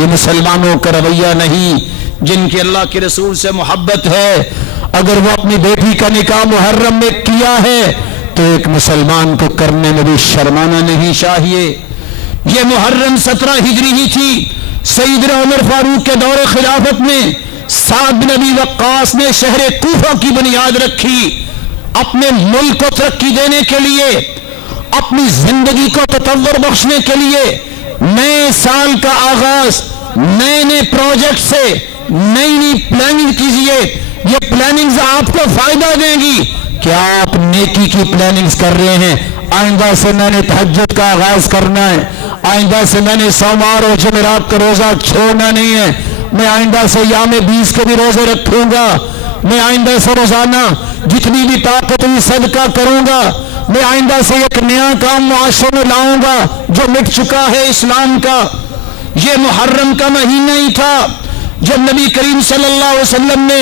یہ مسلمانوں کا رویہ نہیں، جن کی اللہ کے رسول سے محبت ہے۔ اگر وہ اپنی بیٹی کا نکاح محرم میں کیا ہے تو ایک مسلمان کو کرنے میں بھی شرمانا نہیں چاہیے۔ یہ محرم 17 ہجری ہی تھی، سیدنا عمر فاروق کے دور خلافت میں سعد بن ابی وقاص نے شہر کوفہ کی بنیاد رکھی، اپنے ملک کو ترقی دینے کے لیے، اپنی زندگی کو تطور بخشنے کے لیے۔ نئے سال کا آغاز نئے نئے پروجیکٹ سے، نئی نئی پلاننگ کیجئے، یہ پلاننگز آپ کو فائدہ دیں گی۔ کیا آپ نیکی کی پلاننگز کر رہے ہیں؟ آئندہ سے میں نے تہجد کا آغاز کرنا ہے، آئندہ سے میں نے سوموار اور جمعرات کا روزہ چھوڑنا نہیں ہے، میں آئندہ سے یوم 20 کے بھی روزے رکھوں گا، میں آئندہ سے روزانہ جتنی بھی طاقت ہوئی صدقہ کروں گا، میں آئندہ سے ایک نیا کام معاشرے میں لاؤں گا جو مٹ چکا ہے اسلام کا۔ یہ محرم کا مہینہ ہی تھا جب نبی کریم صلی اللہ علیہ وسلم نے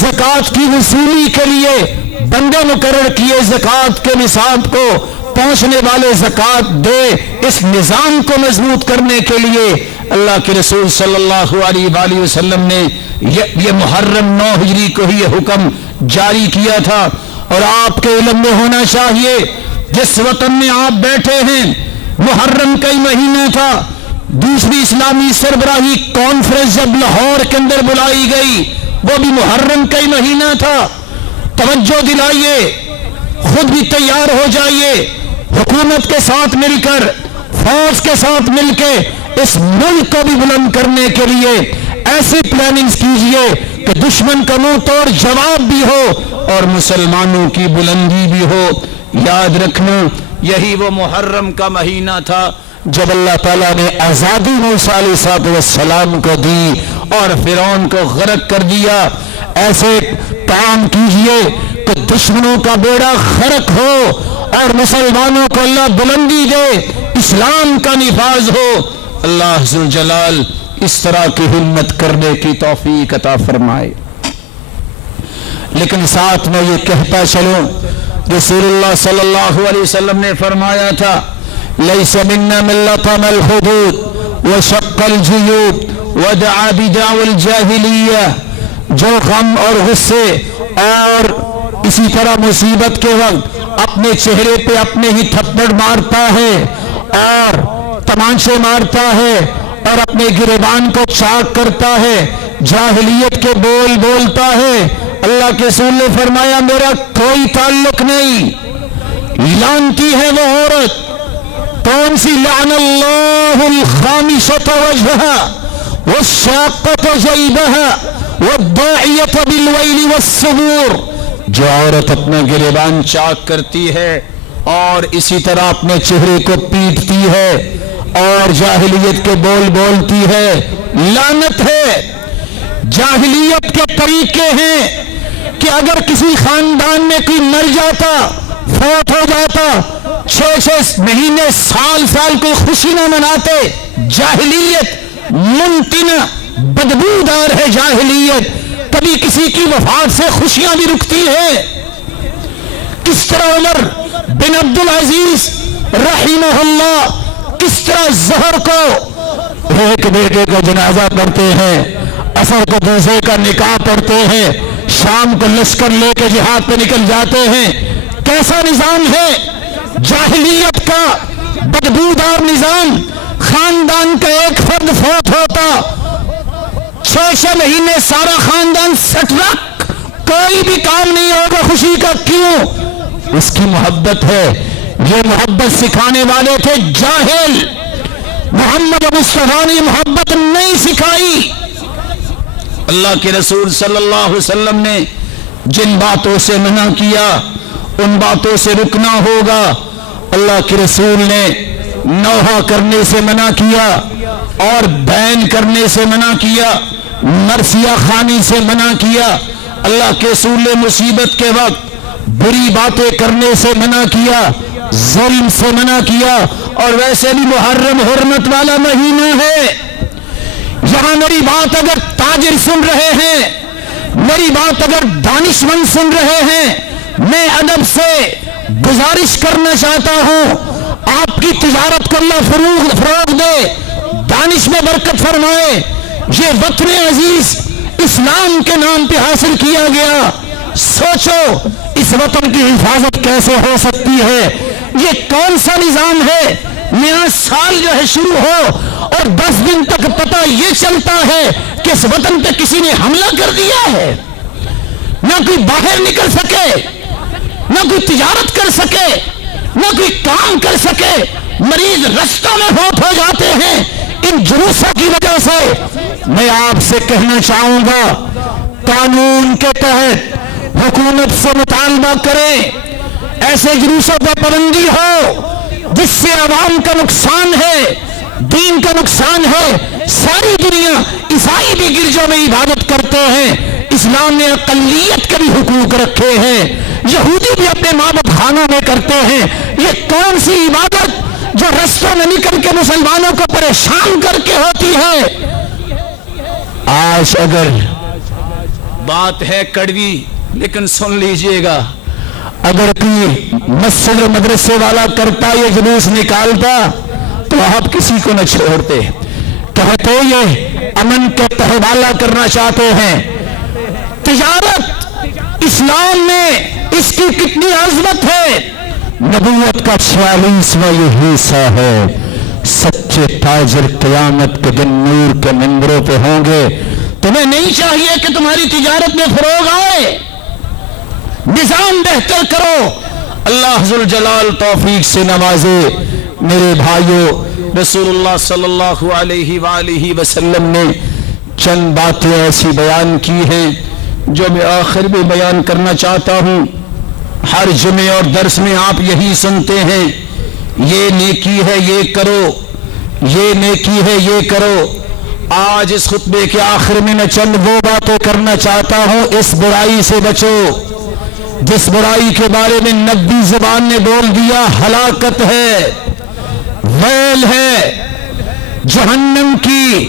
زکوٰۃ کی وصولی کے لیے بندے مقرر کیے، زکوٰۃ کے نصاب کو پہنچنے والے زکوٰۃ دے، اس نظام کو مضبوط کرنے کے لیے اللہ کے رسول صلی اللہ علیہ وآلہ وسلم نے یہ محرم 9 ہجری کو ہی یہ حکم جاری کیا تھا۔ اور آپ کے علم میں ہونا چاہیے، جس وطن میں آپ بیٹھے ہیں محرم کا ہی مہینہ تھا۔ دوسری اسلامی سربراہی کانفرنس جب لاہور کے اندر بلائی گئی وہ بھی محرم کا ہی مہینہ تھا۔ توجہ دلائیے، خود بھی تیار ہو جائیے، حکومت کے ساتھ مل کر، فوج کے ساتھ مل کے اس ملک کو بھی بلند کرنے کے لیے ایسی پلاننگز کیجئے کہ دشمن کا منہ توڑ جواب بھی ہو اور مسلمانوں کی بلندی بھی ہو۔ یاد رکھنا، یہی وہ محرم کا مہینہ تھا جب اللہ تعالیٰ نے آزادی موسیٰ علیہ السلام کو دی اور فرعون کو غرق کر دیا. ایسے کام کیجئے کہ دشمنوں کا بیڑا غرق ہو اور مسلمانوں کو اللہ بلندی دے, اسلام کا نفاذ ہو. اللہ ذوالجلال اس طرح کی ہمت کرنے کی توفیق عطا فرمائے. لیکن ساتھ میں یہ کہتا چلوں, رسول اللہ صلی اللہ علیہ وسلم نے فرمایا تھا لیس منا من لطم الخدود وشق الجیوب ودعا بدعوى الجاہلیہ. جو غم اور غصے اور اسی طرح مصیبت کے وقت اپنے چہرے پہ اپنے ہی تھپڑ مارتا ہے اور تمانچے مارتا ہے اور اپنے گریبان کو چاک کرتا ہے, جاہلیت کے بول بولتا ہے, اللہ کے رسول نے فرمایا میرا کوئی تعلق نہیں. لعنتی ہے وہ عورت. کون سی؟ لعن اللہ الخامسۃ وجہها والشاقۃ جیبها والداعیۃ بالویل والثبور. جو عورت اپنا گریبان چاک کرتی ہے اور اسی طرح اپنے چہرے کو پیٹتی ہے اور جاہلیت کے بول بولتی ہے, لعنت ہے. جاہلیت کے طریقے ہیں کہ اگر کسی خاندان میں کوئی مر جاتا, فوت ہو جاتا, 6 مہینے سال کوئی خوشی نہ مناتے. جاہلیت منتنہ بدبودار ہے. جاہلیت کبھی کسی کی وفات سے خوشیاں بھی رکتی ہے. کس طرح عمر بن عبد العزیز رحمہ اللہ کس طرح ظہر کو ایک بیٹے کا جنازہ پڑھتے ہیں, عصر کو دوسرے کا نکاح پڑھتے ہیں, شام کو لشکر لے کے جہاد پہ نکل جاتے ہیں. کیسا نظام ہے جاہلیت کا, بدبودار نظام. خاندان کا ایک فرد فوت ہوتا, 6 مہینے سارا خاندان سٹ رکھ, کوئی بھی کام نہیں ہوگا خوشی کا. کیوں؟ اس کی محبت ہے. یہ محبت سکھانے والے تھے جاہل. محمد مصطفیٰ نے محبت نہیں سکھائی. اللہ کے رسول صلی اللہ علیہ وسلم نے جن باتوں سے منع کیا ان باتوں سے رکنا ہوگا. اللہ کے رسول نے نوحہ کرنے سے منع کیا اور بین کرنے سے منع کیا, مرثیہ خوانی سے منع کیا. اللہ کے رسول نے مصیبت کے وقت بری باتیں کرنے سے منع کیا, ظلم سے منع کیا. اور ویسے بھی محرم حرمت والا مہینہ ہے. یہاں میری بات اگر تاجر سن رہے ہیں, میری بات اگر دانشمند سن رہے ہیں, میں ادب سے گزارش کرنا چاہتا ہوں آپ کی تجارت کو اللہ فروغ دے, دانش میں برکت فرمائے. یہ وطن عزیز اسلام کے نام پہ حاصل کیا گیا. سوچو اس وطن کی حفاظت کیسے ہو سکتی ہے. یہ کون سا نظام ہے, نیا سال جو ہے شروع ہو اور 10 دن تک پتہ یہ چلتا ہے کہ اس وطن پہ کسی نے حملہ کر دیا ہے. نہ کوئی باہر نکل سکے, نہ کوئی تجارت کر سکے, نہ کوئی کام کر سکے. مریض رستوں میں فوت ہو جاتے ہیں ان جلوسوں کی وجہ سے. میں آپ سے کہنا چاہوں گا قانون کے تحت حکومت سے مطالبہ کریں ایسے جلوسوں پر پابندی ہو جس سے عوام کا نقصان ہے, دین کا نقصان ہے. ساری دنیا عیسائی بھی گرجوں میں عبادت کرتے ہیں. اسلام نے اقلیت کے بھی حقوق رکھے ہیں. یہودی بھی اپنے معبد خانوں میں کرتے ہیں. یہ کون سی عبادت جو رستوں میں نکل کے مسلمانوں کو پریشان کر کے ہوتی ہے. آج اگر بات ہے کڑوی لیکن سن لیجئے گا, اگر کوئی مسجد مدرسے والا کرتا یہ جلوس نکالتا تو آپ کسی کو نہ چھوڑتے. کہتے یہ امن کے تہوالہ کرنا چاہتے ہیں. تجارت اسلام میں اس کی کتنی عظمت ہے. نبوت کا 46واں یہ حصہ ہے. سچے تاجر قیامت کے دن نور کے منبروں پہ ہوں گے. تمہیں نہیں چاہیے کہ تمہاری تجارت میں فروغ آئے, نظام بہتر کرو. اللہ ذوالجلال توفیق سے نوازے. میرے بھائیوں, رسول اللہ صلی اللہ علیہ وآلہ وسلم نے چند باتیں ایسی بیان کی ہیں جو میں آخر میں بیان کرنا چاہتا ہوں. ہر جمعے اور درس میں آپ یہی سنتے ہیں, یہ نیکی ہے یہ کرو, یہ نیکی ہے یہ کرو. آج اس خطبے کے آخر میں چند وہ باتیں کرنا چاہتا ہوں. اس برائی سے بچو جس برائی کے بارے میں نبی زبان نے بول دیا ہلاکت ہے، ویل ہے، جہنم کی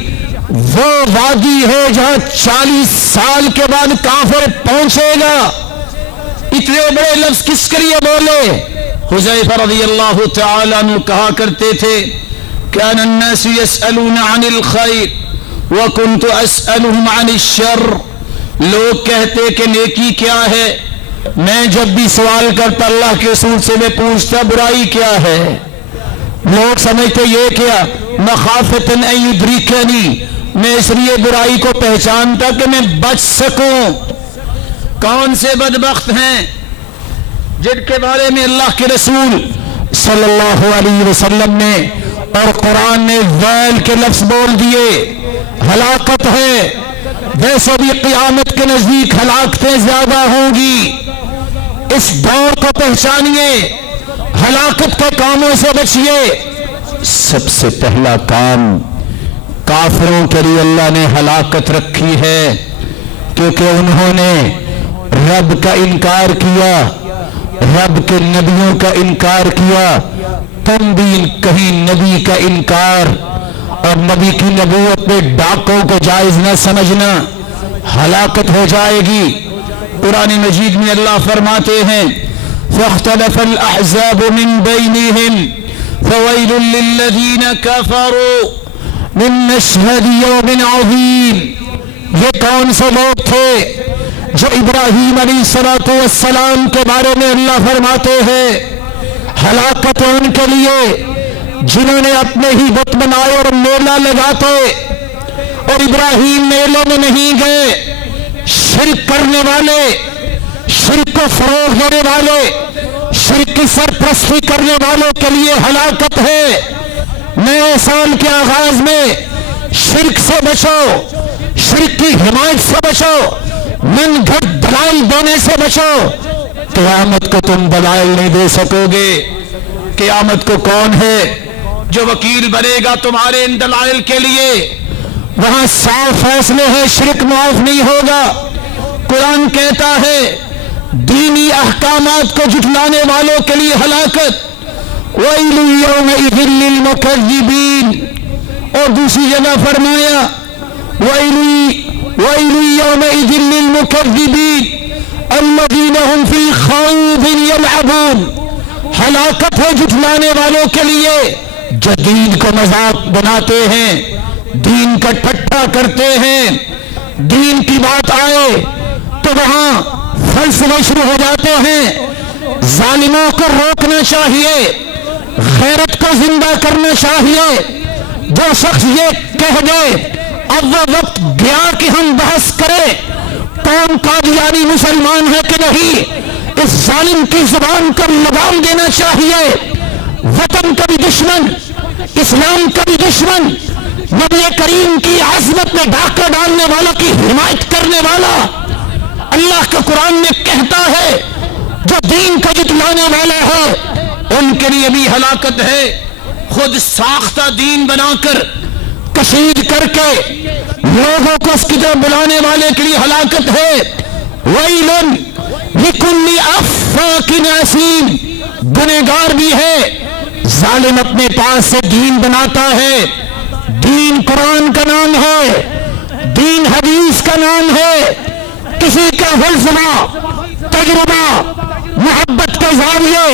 وہ وادی ہے جہاں 40 سال کے بعد کافر پہنچے گا. اتنے بڑے لفظ کس کے لیے بولے؟ حذیفہ رضی اللہ تعالیٰ عنہ کہا کرتے تھے کان الناس يسألون عن الخیر وكنت اسألهم عن الشر. لوگ کہتے کہ نیکی کیا ہے، میں جب بھی سوال کرتا اللہ کے رسول سے میں پوچھتا برائی کیا ہے. لوگ سمجھتے یہ کیا مخافتا ان یدرکنی، میں اس لیے برائی کو پہچانتا کہ میں بچ سکوں. کون سے بدبخت ہیں جن کے بارے میں اللہ کے رسول صلی اللہ علیہ وسلم نے اور قرآن نے ویل کے لفظ بول دیے، ہلاکت ہے. ویسے بھی قیامت کے نزدیک ہلاکتیں زیادہ ہوں گی. اس دور کو پہچانیے، ہلاکت کے کاموں سے بچیے. سب سے پہلا کام کافروں کے لیے اللہ نے ہلاکت رکھی ہے کیونکہ انہوں نے رب کا انکار کیا، رب کے نبیوں کا انکار کیا. تم بھی کہیں نبی کا انکار اور نبی کی نبوت میں ڈاکوں کو جائز نہ سمجھنا، ہلاکت ہو جائے گی. قرآن مجید میں اللہ فرماتے ہیں فاختلف الاحزاب من بینہم فویل للذین کفروا من مشہد یوم عظیم. یہ کون سے لوگ تھے جو ابراہیم علیہ السلام کے بارے میں اللہ فرماتے ہیں ہلاکت ان کے لیے جنہوں نے اپنے ہی بت بنائے اور میلہ لگاتے اور ابراہیم میلوں میں نہیں گئے. شرک کرنے والے، شرک کو فروغ دینے والے، شرک کی سرپرستی کرنے والوں کے لیے ہلاکت ہے. نئے سال کے آغاز میں شرک سے بچو، شرک کی حمایت سے بچو، من گھڑ دلائل دینے سے بچو. قیامت کو تم دلائل نہیں دے سکو گے. قیامت کو کون ہے جو وکیل بنے گا تمہارے ان دلائل کے لیے؟ وہاں صاف فیصلے ہیں، شرک معاف نہیں ہوگا. قرآن کہتا ہے دینی احکامات کو جھٹلانے والوں کے لیے ہلاکت. وَيْلٌ يَوْمَئِذٍ لِّلْمُكَذِّبِينَ. اور دوسری جگہ فرمایا وَيْلٌ يَوْمَئِذٍ لِّلْمُكَذِّبِينَ الَّذِينَ هُمْ فِي خَوْضٍ يَلْعَبُونَ. ہلاکت ہے جھٹلانے والوں کے لیے جو دین کو مذاق بناتے ہیں، دین کا ٹھٹھا کرتے ہیں. دین کی بات آئے تو وہاں فلسفے شروع ہو جاتے ہیں. ظالموں کو روکنا چاہیے، غیرت کو زندہ کرنا چاہیے. جو شخص یہ کہہ دے اب وہ وقت گیا کہ ہم بحث کریں کون قادیانی مسلمان ہے کہ نہیں، اس ظالم کی زبان کو لگام دینا چاہیے. وطن کا بھی دشمن، اسلام کا بھی دشمن، نبی کریم کی عظمت میں ڈاکہ ڈالنے والوں کی حمایت کرنے والا. اللہ کا قرآن میں کہتا ہے جو دین کا جھٹلانے والا ہے ان کے لیے بھی ہلاکت ہے. خود ساختہ دین بنا کر کشید کر کے لوگوں کو اس کی طرف بلانے والے کے لیے ہلاکت ہے. وَيْلٌ لِكُلِّ أَفَّاكٍ أَثِيمٍ. گنہگار بھی ہے، ظالم اپنے پاس سے دین بناتا ہے. دین قرآن کا نام ہے، دین حدیث کا نام ہے. کسی کا فلسفہ، تجربہ، محبت کے زاویے،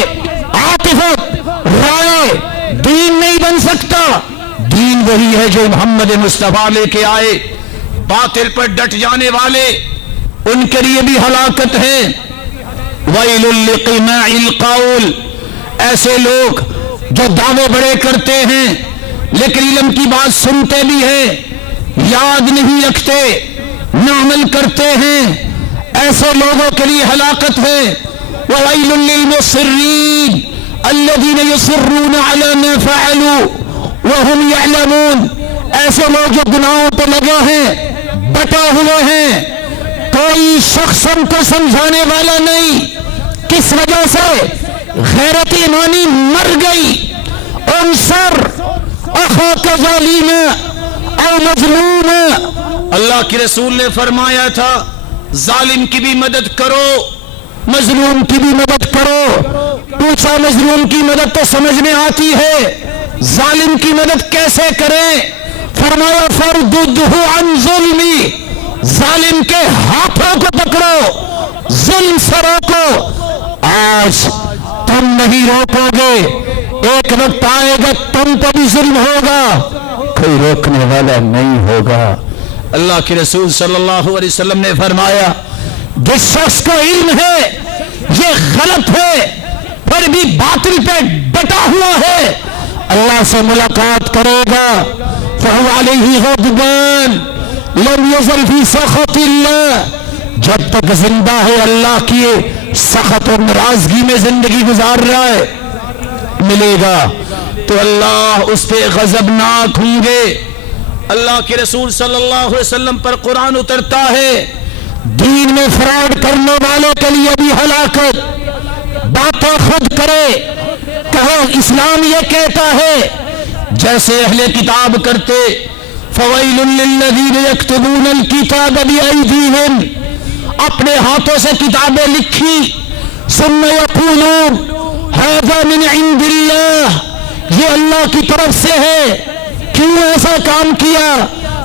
عاطفت، رائے دین نہیں بن سکتا. دین وہی ہے جو محمد مصطفیٰ لے کے آئے. باطل پر ڈٹ جانے والے ان کے لیے بھی ہلاکت ہے. وَيْلٌ لِقِمَاعِ الْقَوْلِ. ایسے لوگ جو دعوے بڑے کرتے ہیں لیکن علم کی بات سنتے بھی ہیں، یاد نہیں رکھتے، نہ عمل کرتے ہیں، ایسے لوگوں کے لیے ہلاکت ہے. وَوَيْلٌ لِلْمُصِرِّينَ الَّذِينَ يُصِرُّونَ عَلَى مَا فَعَلُوا وَهُمْ يَعْلَمُونَ. ایسے لوگ جو گناہوں پہ لگے ہیں، بٹے ہوئے ہیں، کوئی شخص ان کو سمجھانے والا نہیں. کس وجہ سے؟ غیرت ایمانی مر گئی. انصر اخاک ظالما او مظلوم. اللہ کے رسول نے فرمایا تھا ظالم کی بھی مدد کرو، مظلوم کی بھی مدد کرو. پوچھا مظلوم کی مدد تو سمجھ میں آتی ہے، ظالم کی مدد کیسے کریں؟ فرمایا فرددہ عن ظلمی، ظالم کے ہاتھوں کو پکڑو، ظلم سے روکو. آج تم نہیں روکو گے، ایک وقت آئے گا تم پر بھی ظلم ہوگا، کوئی روکنے والا نہیں ہوگا. اللہ کے رسول صلی اللہ علیہ وسلم نے فرمایا جس شخص کو علم ہے یہ غلط ہے پھر بھی باطل پہ ڈٹا ہوا ہے، اللہ سے ملاقات کرے گا. فهو علیہ غضبان لم یزل فی سخط اللہ، جب تک زندہ ہے اللہ کی سخط و ناراضگی میں زندگی گزار رہا ہے. ملے گا تو اللہ اس پہ غضبناک ہوں گے. اللہ کے رسول صلی اللہ علیہ وسلم پر قرآن اترتا ہے دین میں فراڈ کرنے والوں کے لیے بھی ہلاکت. باتیں خود کرے، کہو اسلام یہ کہتا ہے، جیسے اہل کتاب کرتے فویل للذین یکتبون الکتاب بایدیہم، اپنے ہاتھوں سے کتابیں لکھی، ثم یقولون ھذا من عند اللہ، یہ اللہ کی طرف سے ہے. کیوں ایسا کام کیا؟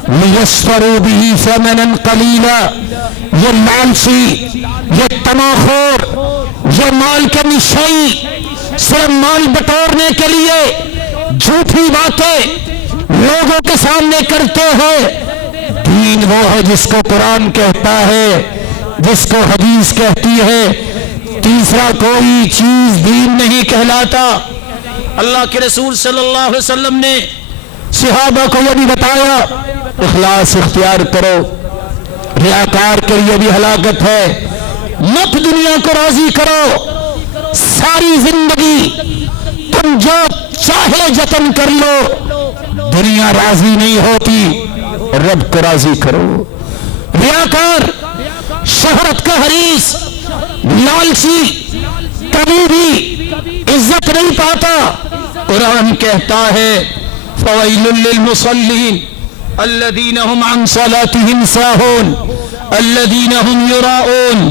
لیشتروا بہ ثمنا قلیلا، یہ لالچی، یہ تماخور، یہ مال کے نشئی، صرف مال بٹورنے کے لیے جھوٹی باتیں لوگوں کے سامنے کرتے ہیں. دین وہ ہے جس کو قرآن کہتا ہے، جس کو حدیث کہتی ہے، تیسرا کوئی چیز دین نہیں کہلاتا. اللہ کے رسول صلی اللہ علیہ وسلم نے صحابہ کو یہ بھی بتایا اخلاص اختیار کرو، ریاکار کے لیے بھی ہلاکت ہے. مت دنیا کو راضی کرو، ساری زندگی تم جو چاہے جتن کر لو، دنیا راضی نہیں ہوتی، رب کو راضی کرو. ریاکار، شہرت کا حریص، لالچی کبھی بھی عزت نہیں پاتا. قرآن کہتا ہے فویل للمصلین الذین هم عن صلاتهم ساہون الذین هم یراؤون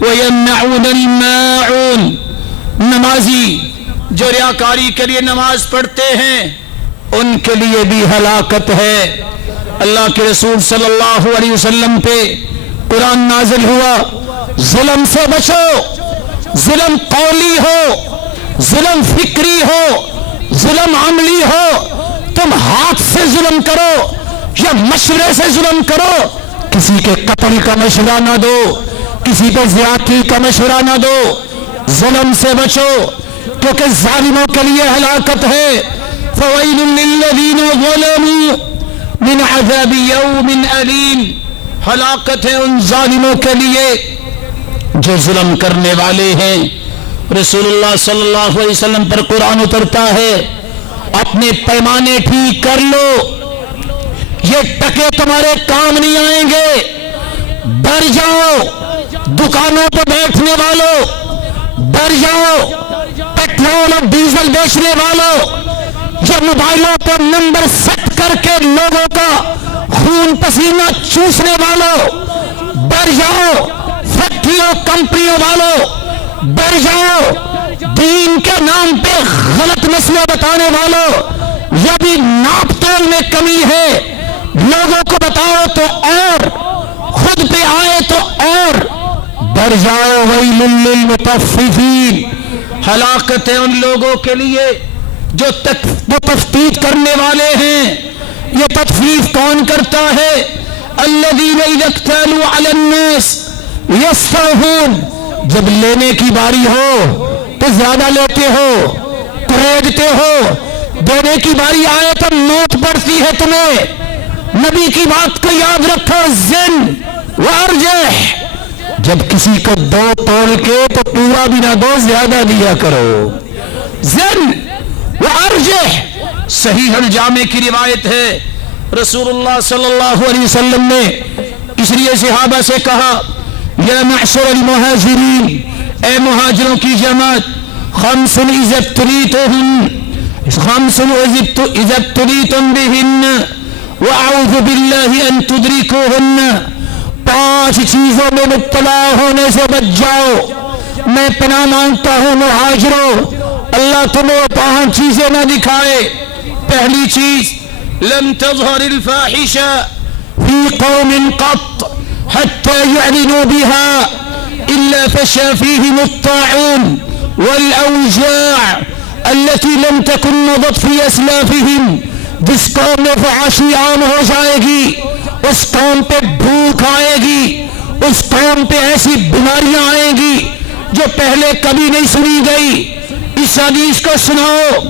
ویمنعون الماعون. نمازی جو ریاکاری کے لیے نماز پڑھتے ہیں ان کے لیے بھی ہلاکت ہے. اللہ کے رسول صلی اللہ علیہ وسلم پہ قرآن نازل ہوا ظلم سے بچو، ظلم قولی ہو، ظلم فکری ہو، ظلم عملی ہو. تم ہاتھ سے ظلم کرو یا مشورے سے ظلم کرو، کسی کے قتل کا مشورہ نہ دو، کسی پہ زیادتی کا مشورہ نہ دو. ظلم سے بچو کیونکہ ظالموں کے لیے ہلاکت ہے. فویل للذین ظلموا من عذاب یوم علیم، ہلاکت ہے ان ظالموں کے لیے جو ظلم کرنے والے ہیں. رسول اللہ صلی اللہ علیہ وسلم پر قرآن اترتا ہے اپنے پیمانے ٹھیک کر لو، یہ ٹکے تمہارے کام نہیں آئیں گے. ڈر جاؤ دکانوں پہ بیٹھنے والوں، ڈر جاؤ پیٹرول اور ڈیزل بیچنے والوں، جو موبائلوں پر نمبر سیٹ کر کے لوگوں کا خون پسینہ چوسنے والوں، ڈر جاؤ فیکٹریوں کمپنیوں والوں، ڈر جاؤ دین کے نام پہ غلط مسئلے بتانے والوں. یہ بھی ناپ تول میں کمی ہے، لوگوں کو بتاؤ تو اور، خود پہ آئے تو اور. ڈر جاؤ ویل للمطففین، ہلاکت ہے ان لوگوں کے لیے جو تفتیش کرنے والے ہیں. یہ تطفیف کون کرتا ہے؟ الذین اذا اکتالوا علی الناس یستوفون، جب لینے کی باری ہو تو زیادہ لیتے ہو، خریدتے ہو، دینے کی باری آئے تو نوٹ پڑتی ہے تمہیں. نبی کی بات کو یاد رکھو، زن وارجح، جب کسی کو دو تول کے تو پورا بھی نہ دو، زیادہ دیا کرو. زن وارجح. صحیح الجامع کی روایت ہے رسول اللہ صلی اللہ علیہ وسلم نے اس لیے صحابہ سے کہا یا معشر المہاجرین، اے مہاجروں کی جماعت، خمس اذا ابتلیتم بہن، وَأَعُوذُ بِاللَّهِ أَن تُدْرِكُوهُنَّ 5 چیزوں میں مبتلا ہونے سے بچ جاؤ، میں پناہ مانگتا ہوں مہاجروں، اللہ تمہیں 5 چیزیں نہ دکھائے۔ پہلی چیز، لم تظہر الفاحشة فی قوم قط حتى يعلنوا بها إلا فشى فيهم الطاعون والأوجاع التي لم تكن مضت في أسلافهم۔ جس قوم میں فحاشی عام ہو جائے گی، اس قوم پہ بھوک آئے گی، اس قوم پہ ایسی بیماریاں آئیں گی جو پہلے کبھی نہیں سنی گئی۔ اس حدیث کو سناؤ،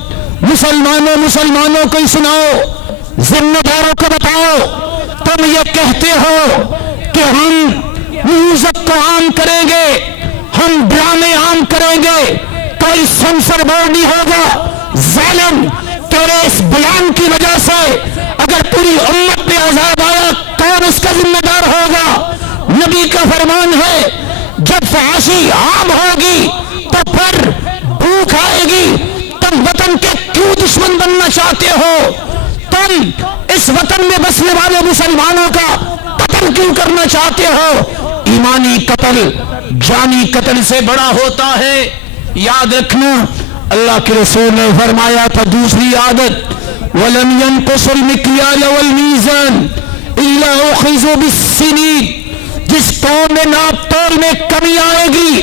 مسلمانوں کو ہی سناؤ، ذمہ داروں کو بتاؤ۔ تم یہ کہتے ہو کہ ہم میوزک کو عام کریں گے، ہم ڈرامے عام کریں گے، کوئی سینسر بورڈ نہیں ہوگا۔ ظالم، تیرے اس بیان کی وجہ سے اگر پوری امت پہ عذاب آیا، کون اس کا ذمہ دار ہوگا؟ نبی کا فرمان ہے جب فحاشی عام ہوگی تو پھر بھوک آئے گی۔ تم وطن کے کیوں دشمن بننا چاہتے ہو؟ تم اس وطن میں بسنے والے مسلمانوں کا قتل کیوں کرنا چاہتے ہو؟ ایمانی قتل جانی قتل سے بڑا ہوتا ہے، یاد رکھنا۔ اللہ کے رسول نے فرمایا تھا دوسری عادت، وَلَمْ يَنْقُصُ الْمِكْيَالَ وَالْمِيزَانَ إِلَّا أُخِذُوا بِالسِّنِينِ۔ جس قوم میں ناپ تول میں کمی آئے گی،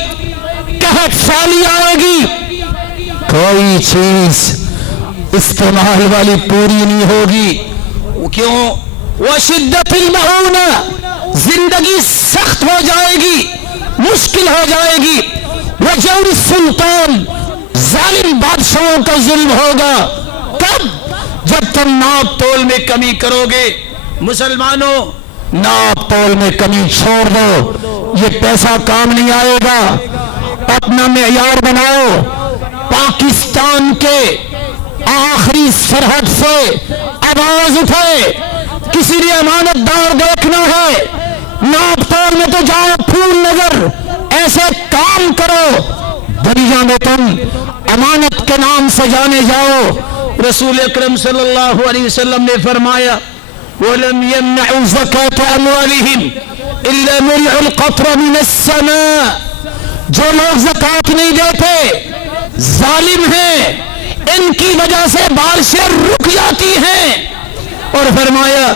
قحط سالی آئے گی، کوئی چیز استعمال والی پوری نہیں ہوگی۔ کیوں؟ وَشِدَّةِ الْمَعُونَةِ، زندگی سخت ہو جائے گی، مشکل ہو جائے گی۔ وَجَوْرِ السُّلْطَانِ، ظالم بادشاہوں کا ظلم ہوگا۔ کب؟ جب تم ناپ تول میں کمی کرو گے۔ مسلمانوں، ناپ تول میں کمی چھوڑ دو، یہ پیسہ کام نہیں آئے گا۔ اپنا معیار بناؤ۔ پاکستان کے آخری سرحد سے آواز اٹھے، کسی نے امانت دار دیکھنا ہے، ناپ تول میں تو جاؤ پھول نظر، ایسے کام کرو دنیا میں تم امانت کے نام سے جانے جاؤ۔ رسول اکرم صلی اللہ علیہ وسلم نے فرمایا وَلَمْ يَمْنَعُوا زَكَاةَ أَمْوَالِهِمْ إِلَّا مُنِعُوا الْقَطْرَ مِنَ السَّمَاءِ۔ جو لوگ زکوٰۃ نہیں دیتے ظالم ہیں، ان کی وجہ سے بارشیں رک جاتی ہیں۔ اور فرمایا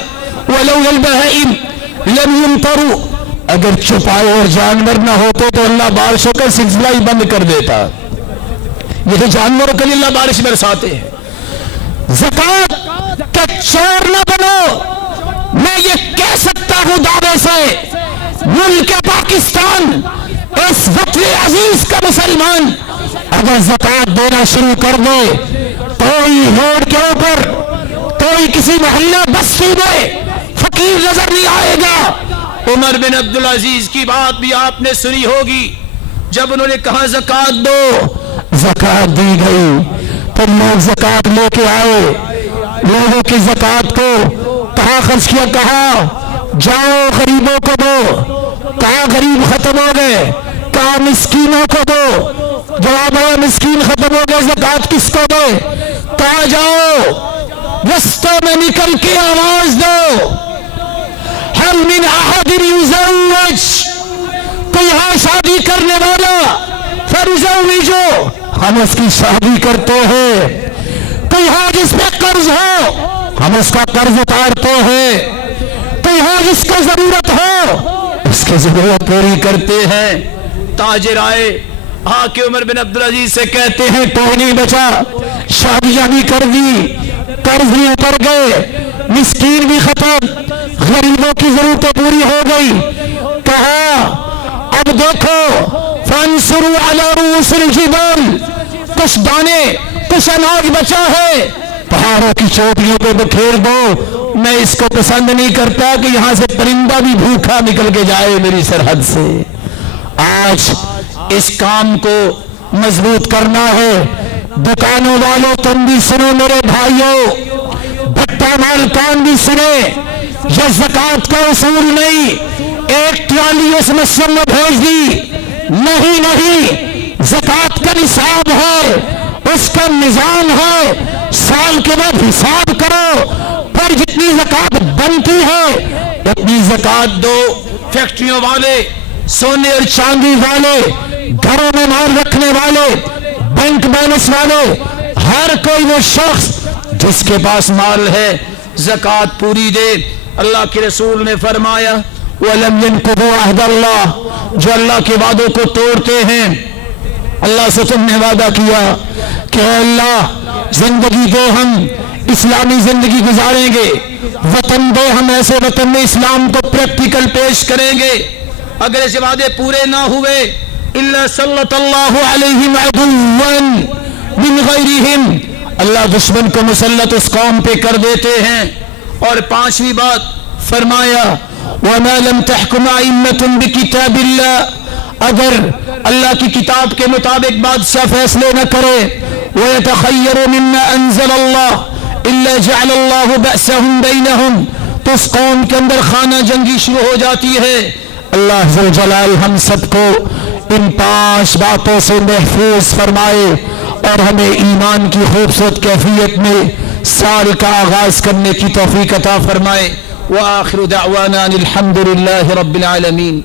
وَلَوْ الْبَهَائِمُ لَمْ يُمْطَرُوا، اگر چھپائے اور جانور نہ ہوتے تو اللہ بارشوں کا سلسلہ ہی بند کر دیتا۔ یہ تو جانوروں کے لیے اللہ بارش برساتے ہیں۔ زکوٰۃ کا چور نہ بنو۔ میں یہ کہہ سکتا ہوں دعوے سے، ملک پاکستان، اس وطن عزیز کا مسلمان اگر زکوٰۃ دینا شروع کر دے، کوئی روڈ کے اوپر، کوئی کسی محلہ بستی میں فقیر نظر نہیں آئے گا۔ عمر بن عبدالعزیز کی بات بھی آپ نے سنی ہوگی، جب انہوں نے کہا زکوٰۃ دو، زکوٰۃ دی گئی، پھر لوگ زکوٰۃ لے کے آئے، لوگوں کی زکوٰۃ کو کہاں خرچ کیا؟ کہا جاؤ غریبوں کو دو، کہاں غریب ختم ہو گئے، کہاں مسکینوں کو دو، جواب آیا مسکین ختم ہو گئے، زکوٰۃ کس کو دے؟ کہا جاؤ رستوں میں نکل کے آواز دو، هل من احد يزوج، کوئی یہاں شادی کرنے والا؟ فنزوجو، ہم اس کی شادی کرتے ہیں۔ کوئی یہاں جس پہ قرض ہو، ہم اس کا قرض اتارتے ہیں۔ کوئی یہاں جس کو ضرورت ہو، اس کی ضرورت پوری کرتے ہیں۔ تاجر آئے، آ کے عمر بن عبدالعزیز سے کہتے ہیں کوئی نہیں بچا، شادیاں بھی کر دی، قرض بھی اتر گئے، مسکین بھی ختم، غریبوں کی ضرورتیں پوری ہو گئی۔ کہا اب دیکھو فانصروا علی رؤوس الجبال، کچھ دانے کچھ اناج بچا ہے پہاڑوں کی چوٹیوں پہ بکھیر دو۔ میں اس کو پسند نہیں کرتا کہ یہاں سے پرندہ بھی بھوکا نکل کے جائے میری سرحد سے۔ آج اس کام کو مضبوط کرنا ہے۔ دکانوں والوں تم بھی سنو میرے بھائیوں، بھٹا مالکان بھی سنے، یہ زکوٰۃ کا اصول نہیں ایک ٹرالی اس مسجد میں بھیج دی، نہیں، زکوٰۃ کا نصاب ہے، اس کا نظام ہے، سال کے بعد حساب کرو، پھر جتنی زکوٰۃ بنتی ہے اپنی زکوٰۃ دو۔ فیکٹریوں والے، سونے اور چاندی والے، گھروں میں مال رکھنے والے، بینک بیلنس والے، ہر کوئی وہ شخص جس کے پاس مال ہے زکوٰۃ پوری دے۔ اللہ کے رسول نے فرمایا وَلَمْ يَنْقُضُوا عَهْدَ اللَّهِ، جو اللہ کے وعدوں کو توڑتے ہیں۔ اللہ سے تم نے وعدہ کیا کہ اے اللہ زندگی دے، ہم اسلامی زندگی گزاریں گے، وطن دے، ہم ایسے وطن میں اسلام کو پریکٹیکل پیش کریں گے۔ اگر ایسے وعدے پورے نہ ہوئے الا سلط اللہ علیہم عدوا من غیرہم، اللہ دشمن کو مسلط اس قوم پہ کر دیتے ہیں۔ اور پانچویں بات فرمایا وما لم تحکم ائمۃ بکتاب اللہ، اگر اللہ کی کتاب کے مطابق بادشاہ فیصلے نہ کرے ویتخیر مما انزل اللہ الا جعل اللہ بأسهم بینہم، تو اس قوم کے اندر خانہ جنگی شروع ہو جاتی ہے۔ اللہ ذو جلال ہم سب کو ان 5 باتوں سے محفوظ فرمائے اور ہمیں ایمان کی خوبصورت کیفیت میں سال کا آغاز کرنے کی توفیق عطا فرمائے۔ وآخر دعوانا الحمد للہ رب العالمین۔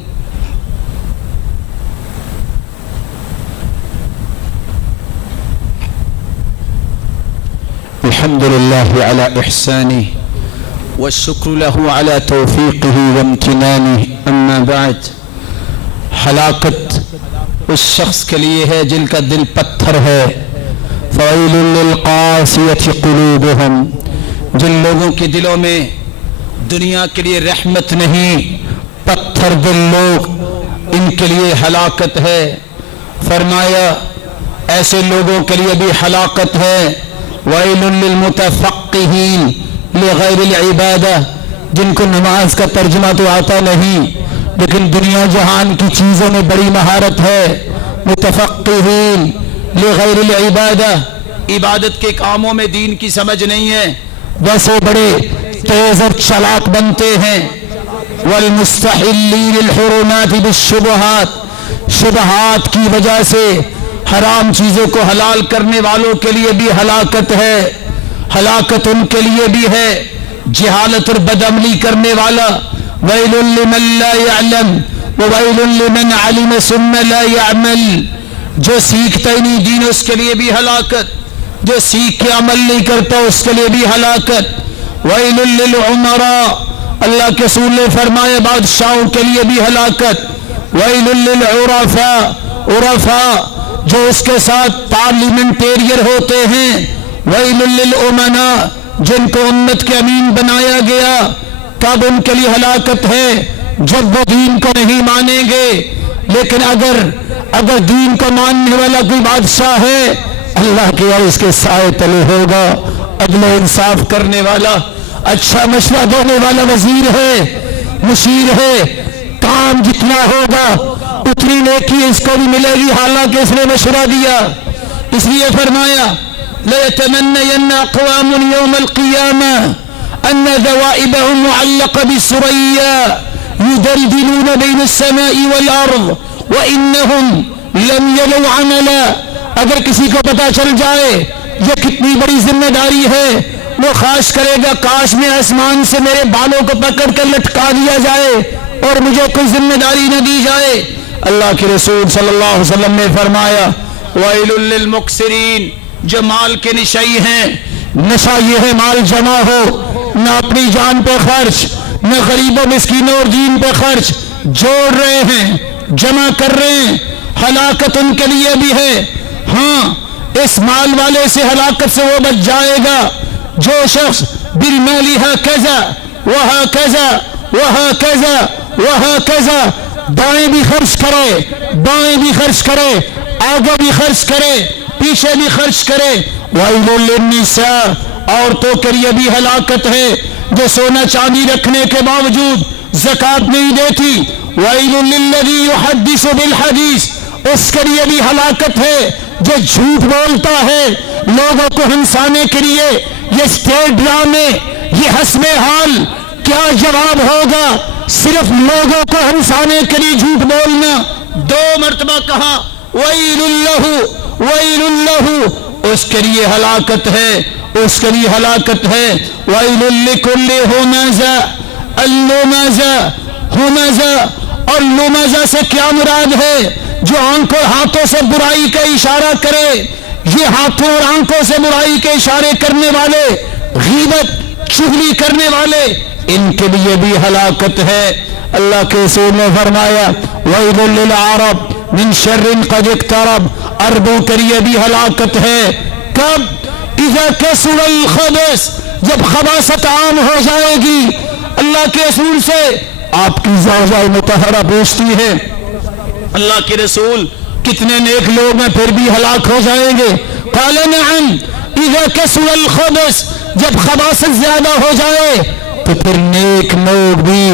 الحمد للہ علی احسانہ والشکر له على توفیقہ وامتنانہ، اما بعد، ہلاکت اس شخص کے لیے ہے جن کا دل پتھر ہے۔ فویل للقاسیۃ قلوبہم، جن لوگوں کے دلوں میں دنیا کے لیے رحمت نہیں، پتھر دل لوگ، ان کے لیے ہلاکت ہے۔ فرمایا ایسے لوگوں کے لیے بھی ہلاکت ہے۔ ویل للمتفقہین لغیر العبادہ، جن کو نماز کا ترجمہ تو آتا نہیں لیکن دنیا جہان کی چیزوں میں بڑی مہارت ہے۔ متفقہین لغیر العبادہ، عبادت کے کاموں میں دین کی سمجھ نہیں ہے، ویسے بڑے تیز اور چلاک بنتے ہیں۔ والمستحلین الحرمات بالشبہات، شبہات کی وجہ سے حرام چیزوں کو حلال کرنے والوں کے لیے بھی ہلاکت ہے۔ ہلاکت ان کے لیے بھی ہے جہالت اور بدعملی کرنے والا۔ ویل لمن لا يعلم وویل لمن علم ثم لا يعمل، جو سیکھتا ہی نہیں دین اس کے لیے بھی ہلاکت، جو سیکھ کے عمل نہیں کرتا اس کے لیے بھی ہلاکت۔ ویل للعمراء، اللہ کے رسول نے فرمایا بادشاہوں کے لیے بھی ہلاکت۔ ویل للعرفاء، عرفاء جو اس کے ساتھ پارلیمنٹیرین ہوتے ہیں۔ ویل للامناء، جن کو امت کے امین بنایا گیا، کب ان کے لیے ہلاکت ہے؟ جب وہ دین کو نہیں مانیں گے۔ لیکن اگر دین کو ماننے والا کوئی بادشاہ ہے، اللہ کے اور اس کے سائے تلے ہوگا، عدل و انصاف کرنے والا، اچھا مشورہ دینے والا وزیر ہے، مشیر ہے، کام جتنا ہوگا اتنی نیکی اس کو بھی ملے گی، حالانکہ اس نے مشورہ دیا۔ اس لیے فرمایا لَيَتَمَنَّيَنَّ أَقْوَامٌ يَوْمَ الْقِيَامَةِ أَنَّ ذَوَائِبَهُمْ مُعَلَّقَةٌ بِالسُّرَيَّا يُدَلْدِلُونَ بَيْنَ السَّمَاءِ وَالْأَرْضِ وَإِنَّهُمْ لَمْ يَلَوْا عَمَلًا، اگر کسی کو پتا چل جائے یہ کتنی بڑی ذمہ داری ہے، وہ خواہش کرے گا کاش میں آسمان سے میرے بالوں کو پکڑ کر لٹکا دیا جائے اور مجھے کوئی ذمہ داری نہ دی جائے۔ اللہ کے رسول صلی اللہ علیہ وسلم نے فرمایا ویل للمکثرین، جو مال کے نشئی ہیں، نشہ یہ ہے مال جمع ہو، نہ اپنی جان پہ خرچ، نہ غریبوں مسکینوں اور دین پہ خرچ، جوڑ رہے ہیں، جمع کر رہے ہیں، ہلاکت ان کے لیے بھی ہے۔ ہاں اس مال والے سے ہلاکت سے وہ بچ جائے گا جو شخص بالمال ہکذا وہکذا وہکذا وہکذا، دائیں بھی خرچ کرے، بائیں بھی خرچ کرے، آگے بھی خرچ کرے، پیچھے بھی خرچ کرے۔ ویل للنساء، عورتوں کے لیے بھی ہلاکت ہے جو سونا چاندی رکھنے کے باوجود زکوٰۃ نہیں دیتی۔ ویل للذی یحدث بالحدیث، اس کے لیے بھی ہلاکت ہے جو جھوٹ بولتا ہے لوگوں کو ہنسانے کے لیے۔ یہ اسٹیج ڈرامے، یہ حسب حال، کیا جواب ہوگا؟ صرف لوگوں کو ہنسانے کے لیے جھوٹ بولنا۔ 2 مرتبہ کہا ویل لہ، ویل لہ، اس کے لیے ہلاکت ہے۔ اس کے لیے ہلاکت ہے. وَيْلٌ لِكُلِّ هُمَزَةٍ اللُّمَزَةٍ ہمزہ. اور لمزہ سے کیا مراد ہے؟ جو ہاتھوں سے برائی کا اشارہ کرے. یہ ہاتھوں اور آنکھوں سے برائی کے اشارے کرنے والے، غیبت چغلی کرنے والے، ان کے لیے بھی ہلاکت ہے. اللہ کے رسول نے فرمایا وَيْلٌ لِلْعَرَبِ مِنْ شَرٍّ قَدِ اقْتَرَبَ. عربوں کے لیے بھی ہلاکت ہے. کب؟ اِذَا كَثُرَ الْخَبَثُ، جب خباثت عام ہو جائے گی. اللہ کے رسول سے آپ کی زوجہ مطہرہ پوچھتی ہے اللہ کے رسول کتنے نیک لوگ ہیں پھر بھی ہلاک ہو جائیں گے؟ قال نعم اذا كثر الخبث، جب خباثت زیادہ ہو جائے تو پھر نیک لوگ بھی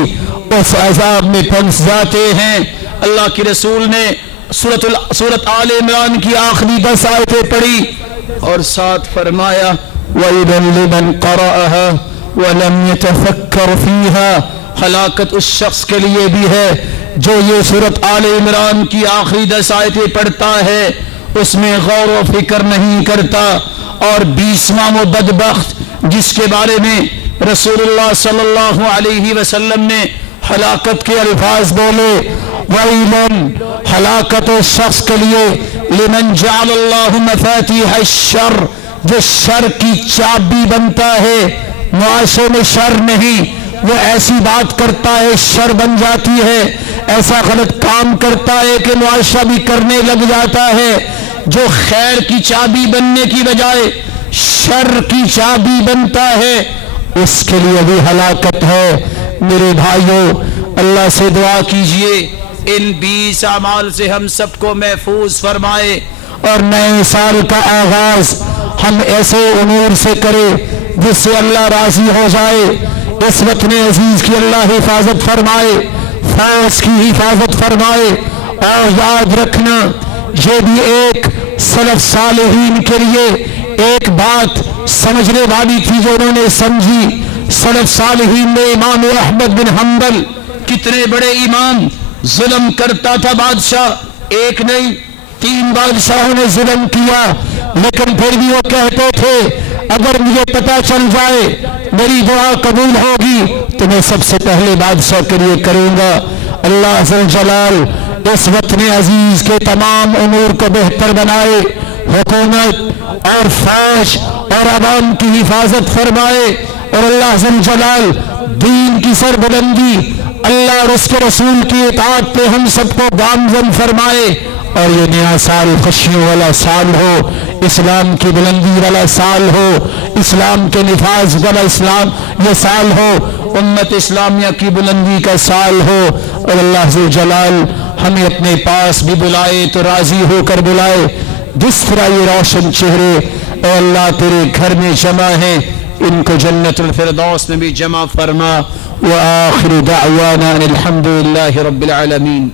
اس عذاب میں پھنس جاتے ہیں. اللہ کے رسول نے سورۃ آل عمران کی آخری 10 آیتیں پڑھی اور ساتھ فرمایا وَيْلٌ لِمَنْ قَرَأَهَا وَلَمْ يَتَفَكَّرْ فِيهَا. ہلاکت اس شخص کے لیے بھی ہے جو یہ سورۃ آل عمران کی آخری 10 آیتیں پڑھتا ہے، اس میں غور و فکر نہیں کرتا. اور 20واں وہ بدبخت جس کے بارے میں رسول اللہ صلی اللہ علیہ وسلم نے ہلاکت کے الفاظ بولے وَيْلٌ، ہلاکت اس شخص کے لیے لمن جعل اللہ مفاتیح الشر، جو شر کی چابی بنتا ہے. معاشرے میں شر نہیں، وہ ایسی بات کرتا ہے شر بن جاتی ہے، ایسا غلط کام کرتا ہے کہ معاشرہ بھی کرنے لگ جاتا ہے. جو خیر کی چابی بننے کی بجائے شر کی چابی بنتا ہے اس کے لیے بھی ہلاکت ہے. میرے بھائیوں، اللہ سے دعا کیجئے ان 20 اعمال سے ہم سب کو محفوظ فرمائے اور نئے سال کا آغاز ہم ایسے امور سے کرے جس سے اللہ راضی ہو جائے. اس وطن عزیز کی اللہ حفاظت فرمائے، فوج کی حفاظت فرمائے. اور یاد رکھنا یہ بھی ایک سلف صالحین کے لیے ایک بات سمجھنے والی تھی جو انہوں نے سمجھی. سلف صالحین نے امام احمد بن حنبل، کتنے بڑے امام، ظلم کرتا تھا بادشاہ، ایک نہیں 3 بادشاہوں نے ظلم کیا، لیکن پھر بھی وہ کہتے تھے اگر مجھے پتہ چل جائے میری دعا قبول ہوگی تو میں سب سے پہلے بادشاہ کے لیے کروں گا. اللہ ذل جلال اس وطن عزیز کے تمام امور کو بہتر بنائے، حکومت اور فوج اور عوام کی حفاظت فرمائے، اور اللہ ذل جلال دین کی سربلندی، اللہ اور اس کے رسول کی اطاعت پہ ہم سب کو گامزن فرمائے. اور یہ نیا سال خوشیوں والا سال ہو، اسلام کی بلندی والا سال ہو، اسلام کے نفاذ والا یہ سال ہو، امت اسلامیہ کی بلندی کا سال ہو. اور اللہ ذو جلال ہمیں اپنے پاس بھی بلائے تو راضی ہو کر بلائے. جس طرح یہ روشن چہرے اے اللہ تیرے گھر میں جمع ہیں، ان کو جنت الفردوس میں بھی جمع فرما. وآخر دعوانا ان الحمد للہ رب العالمین.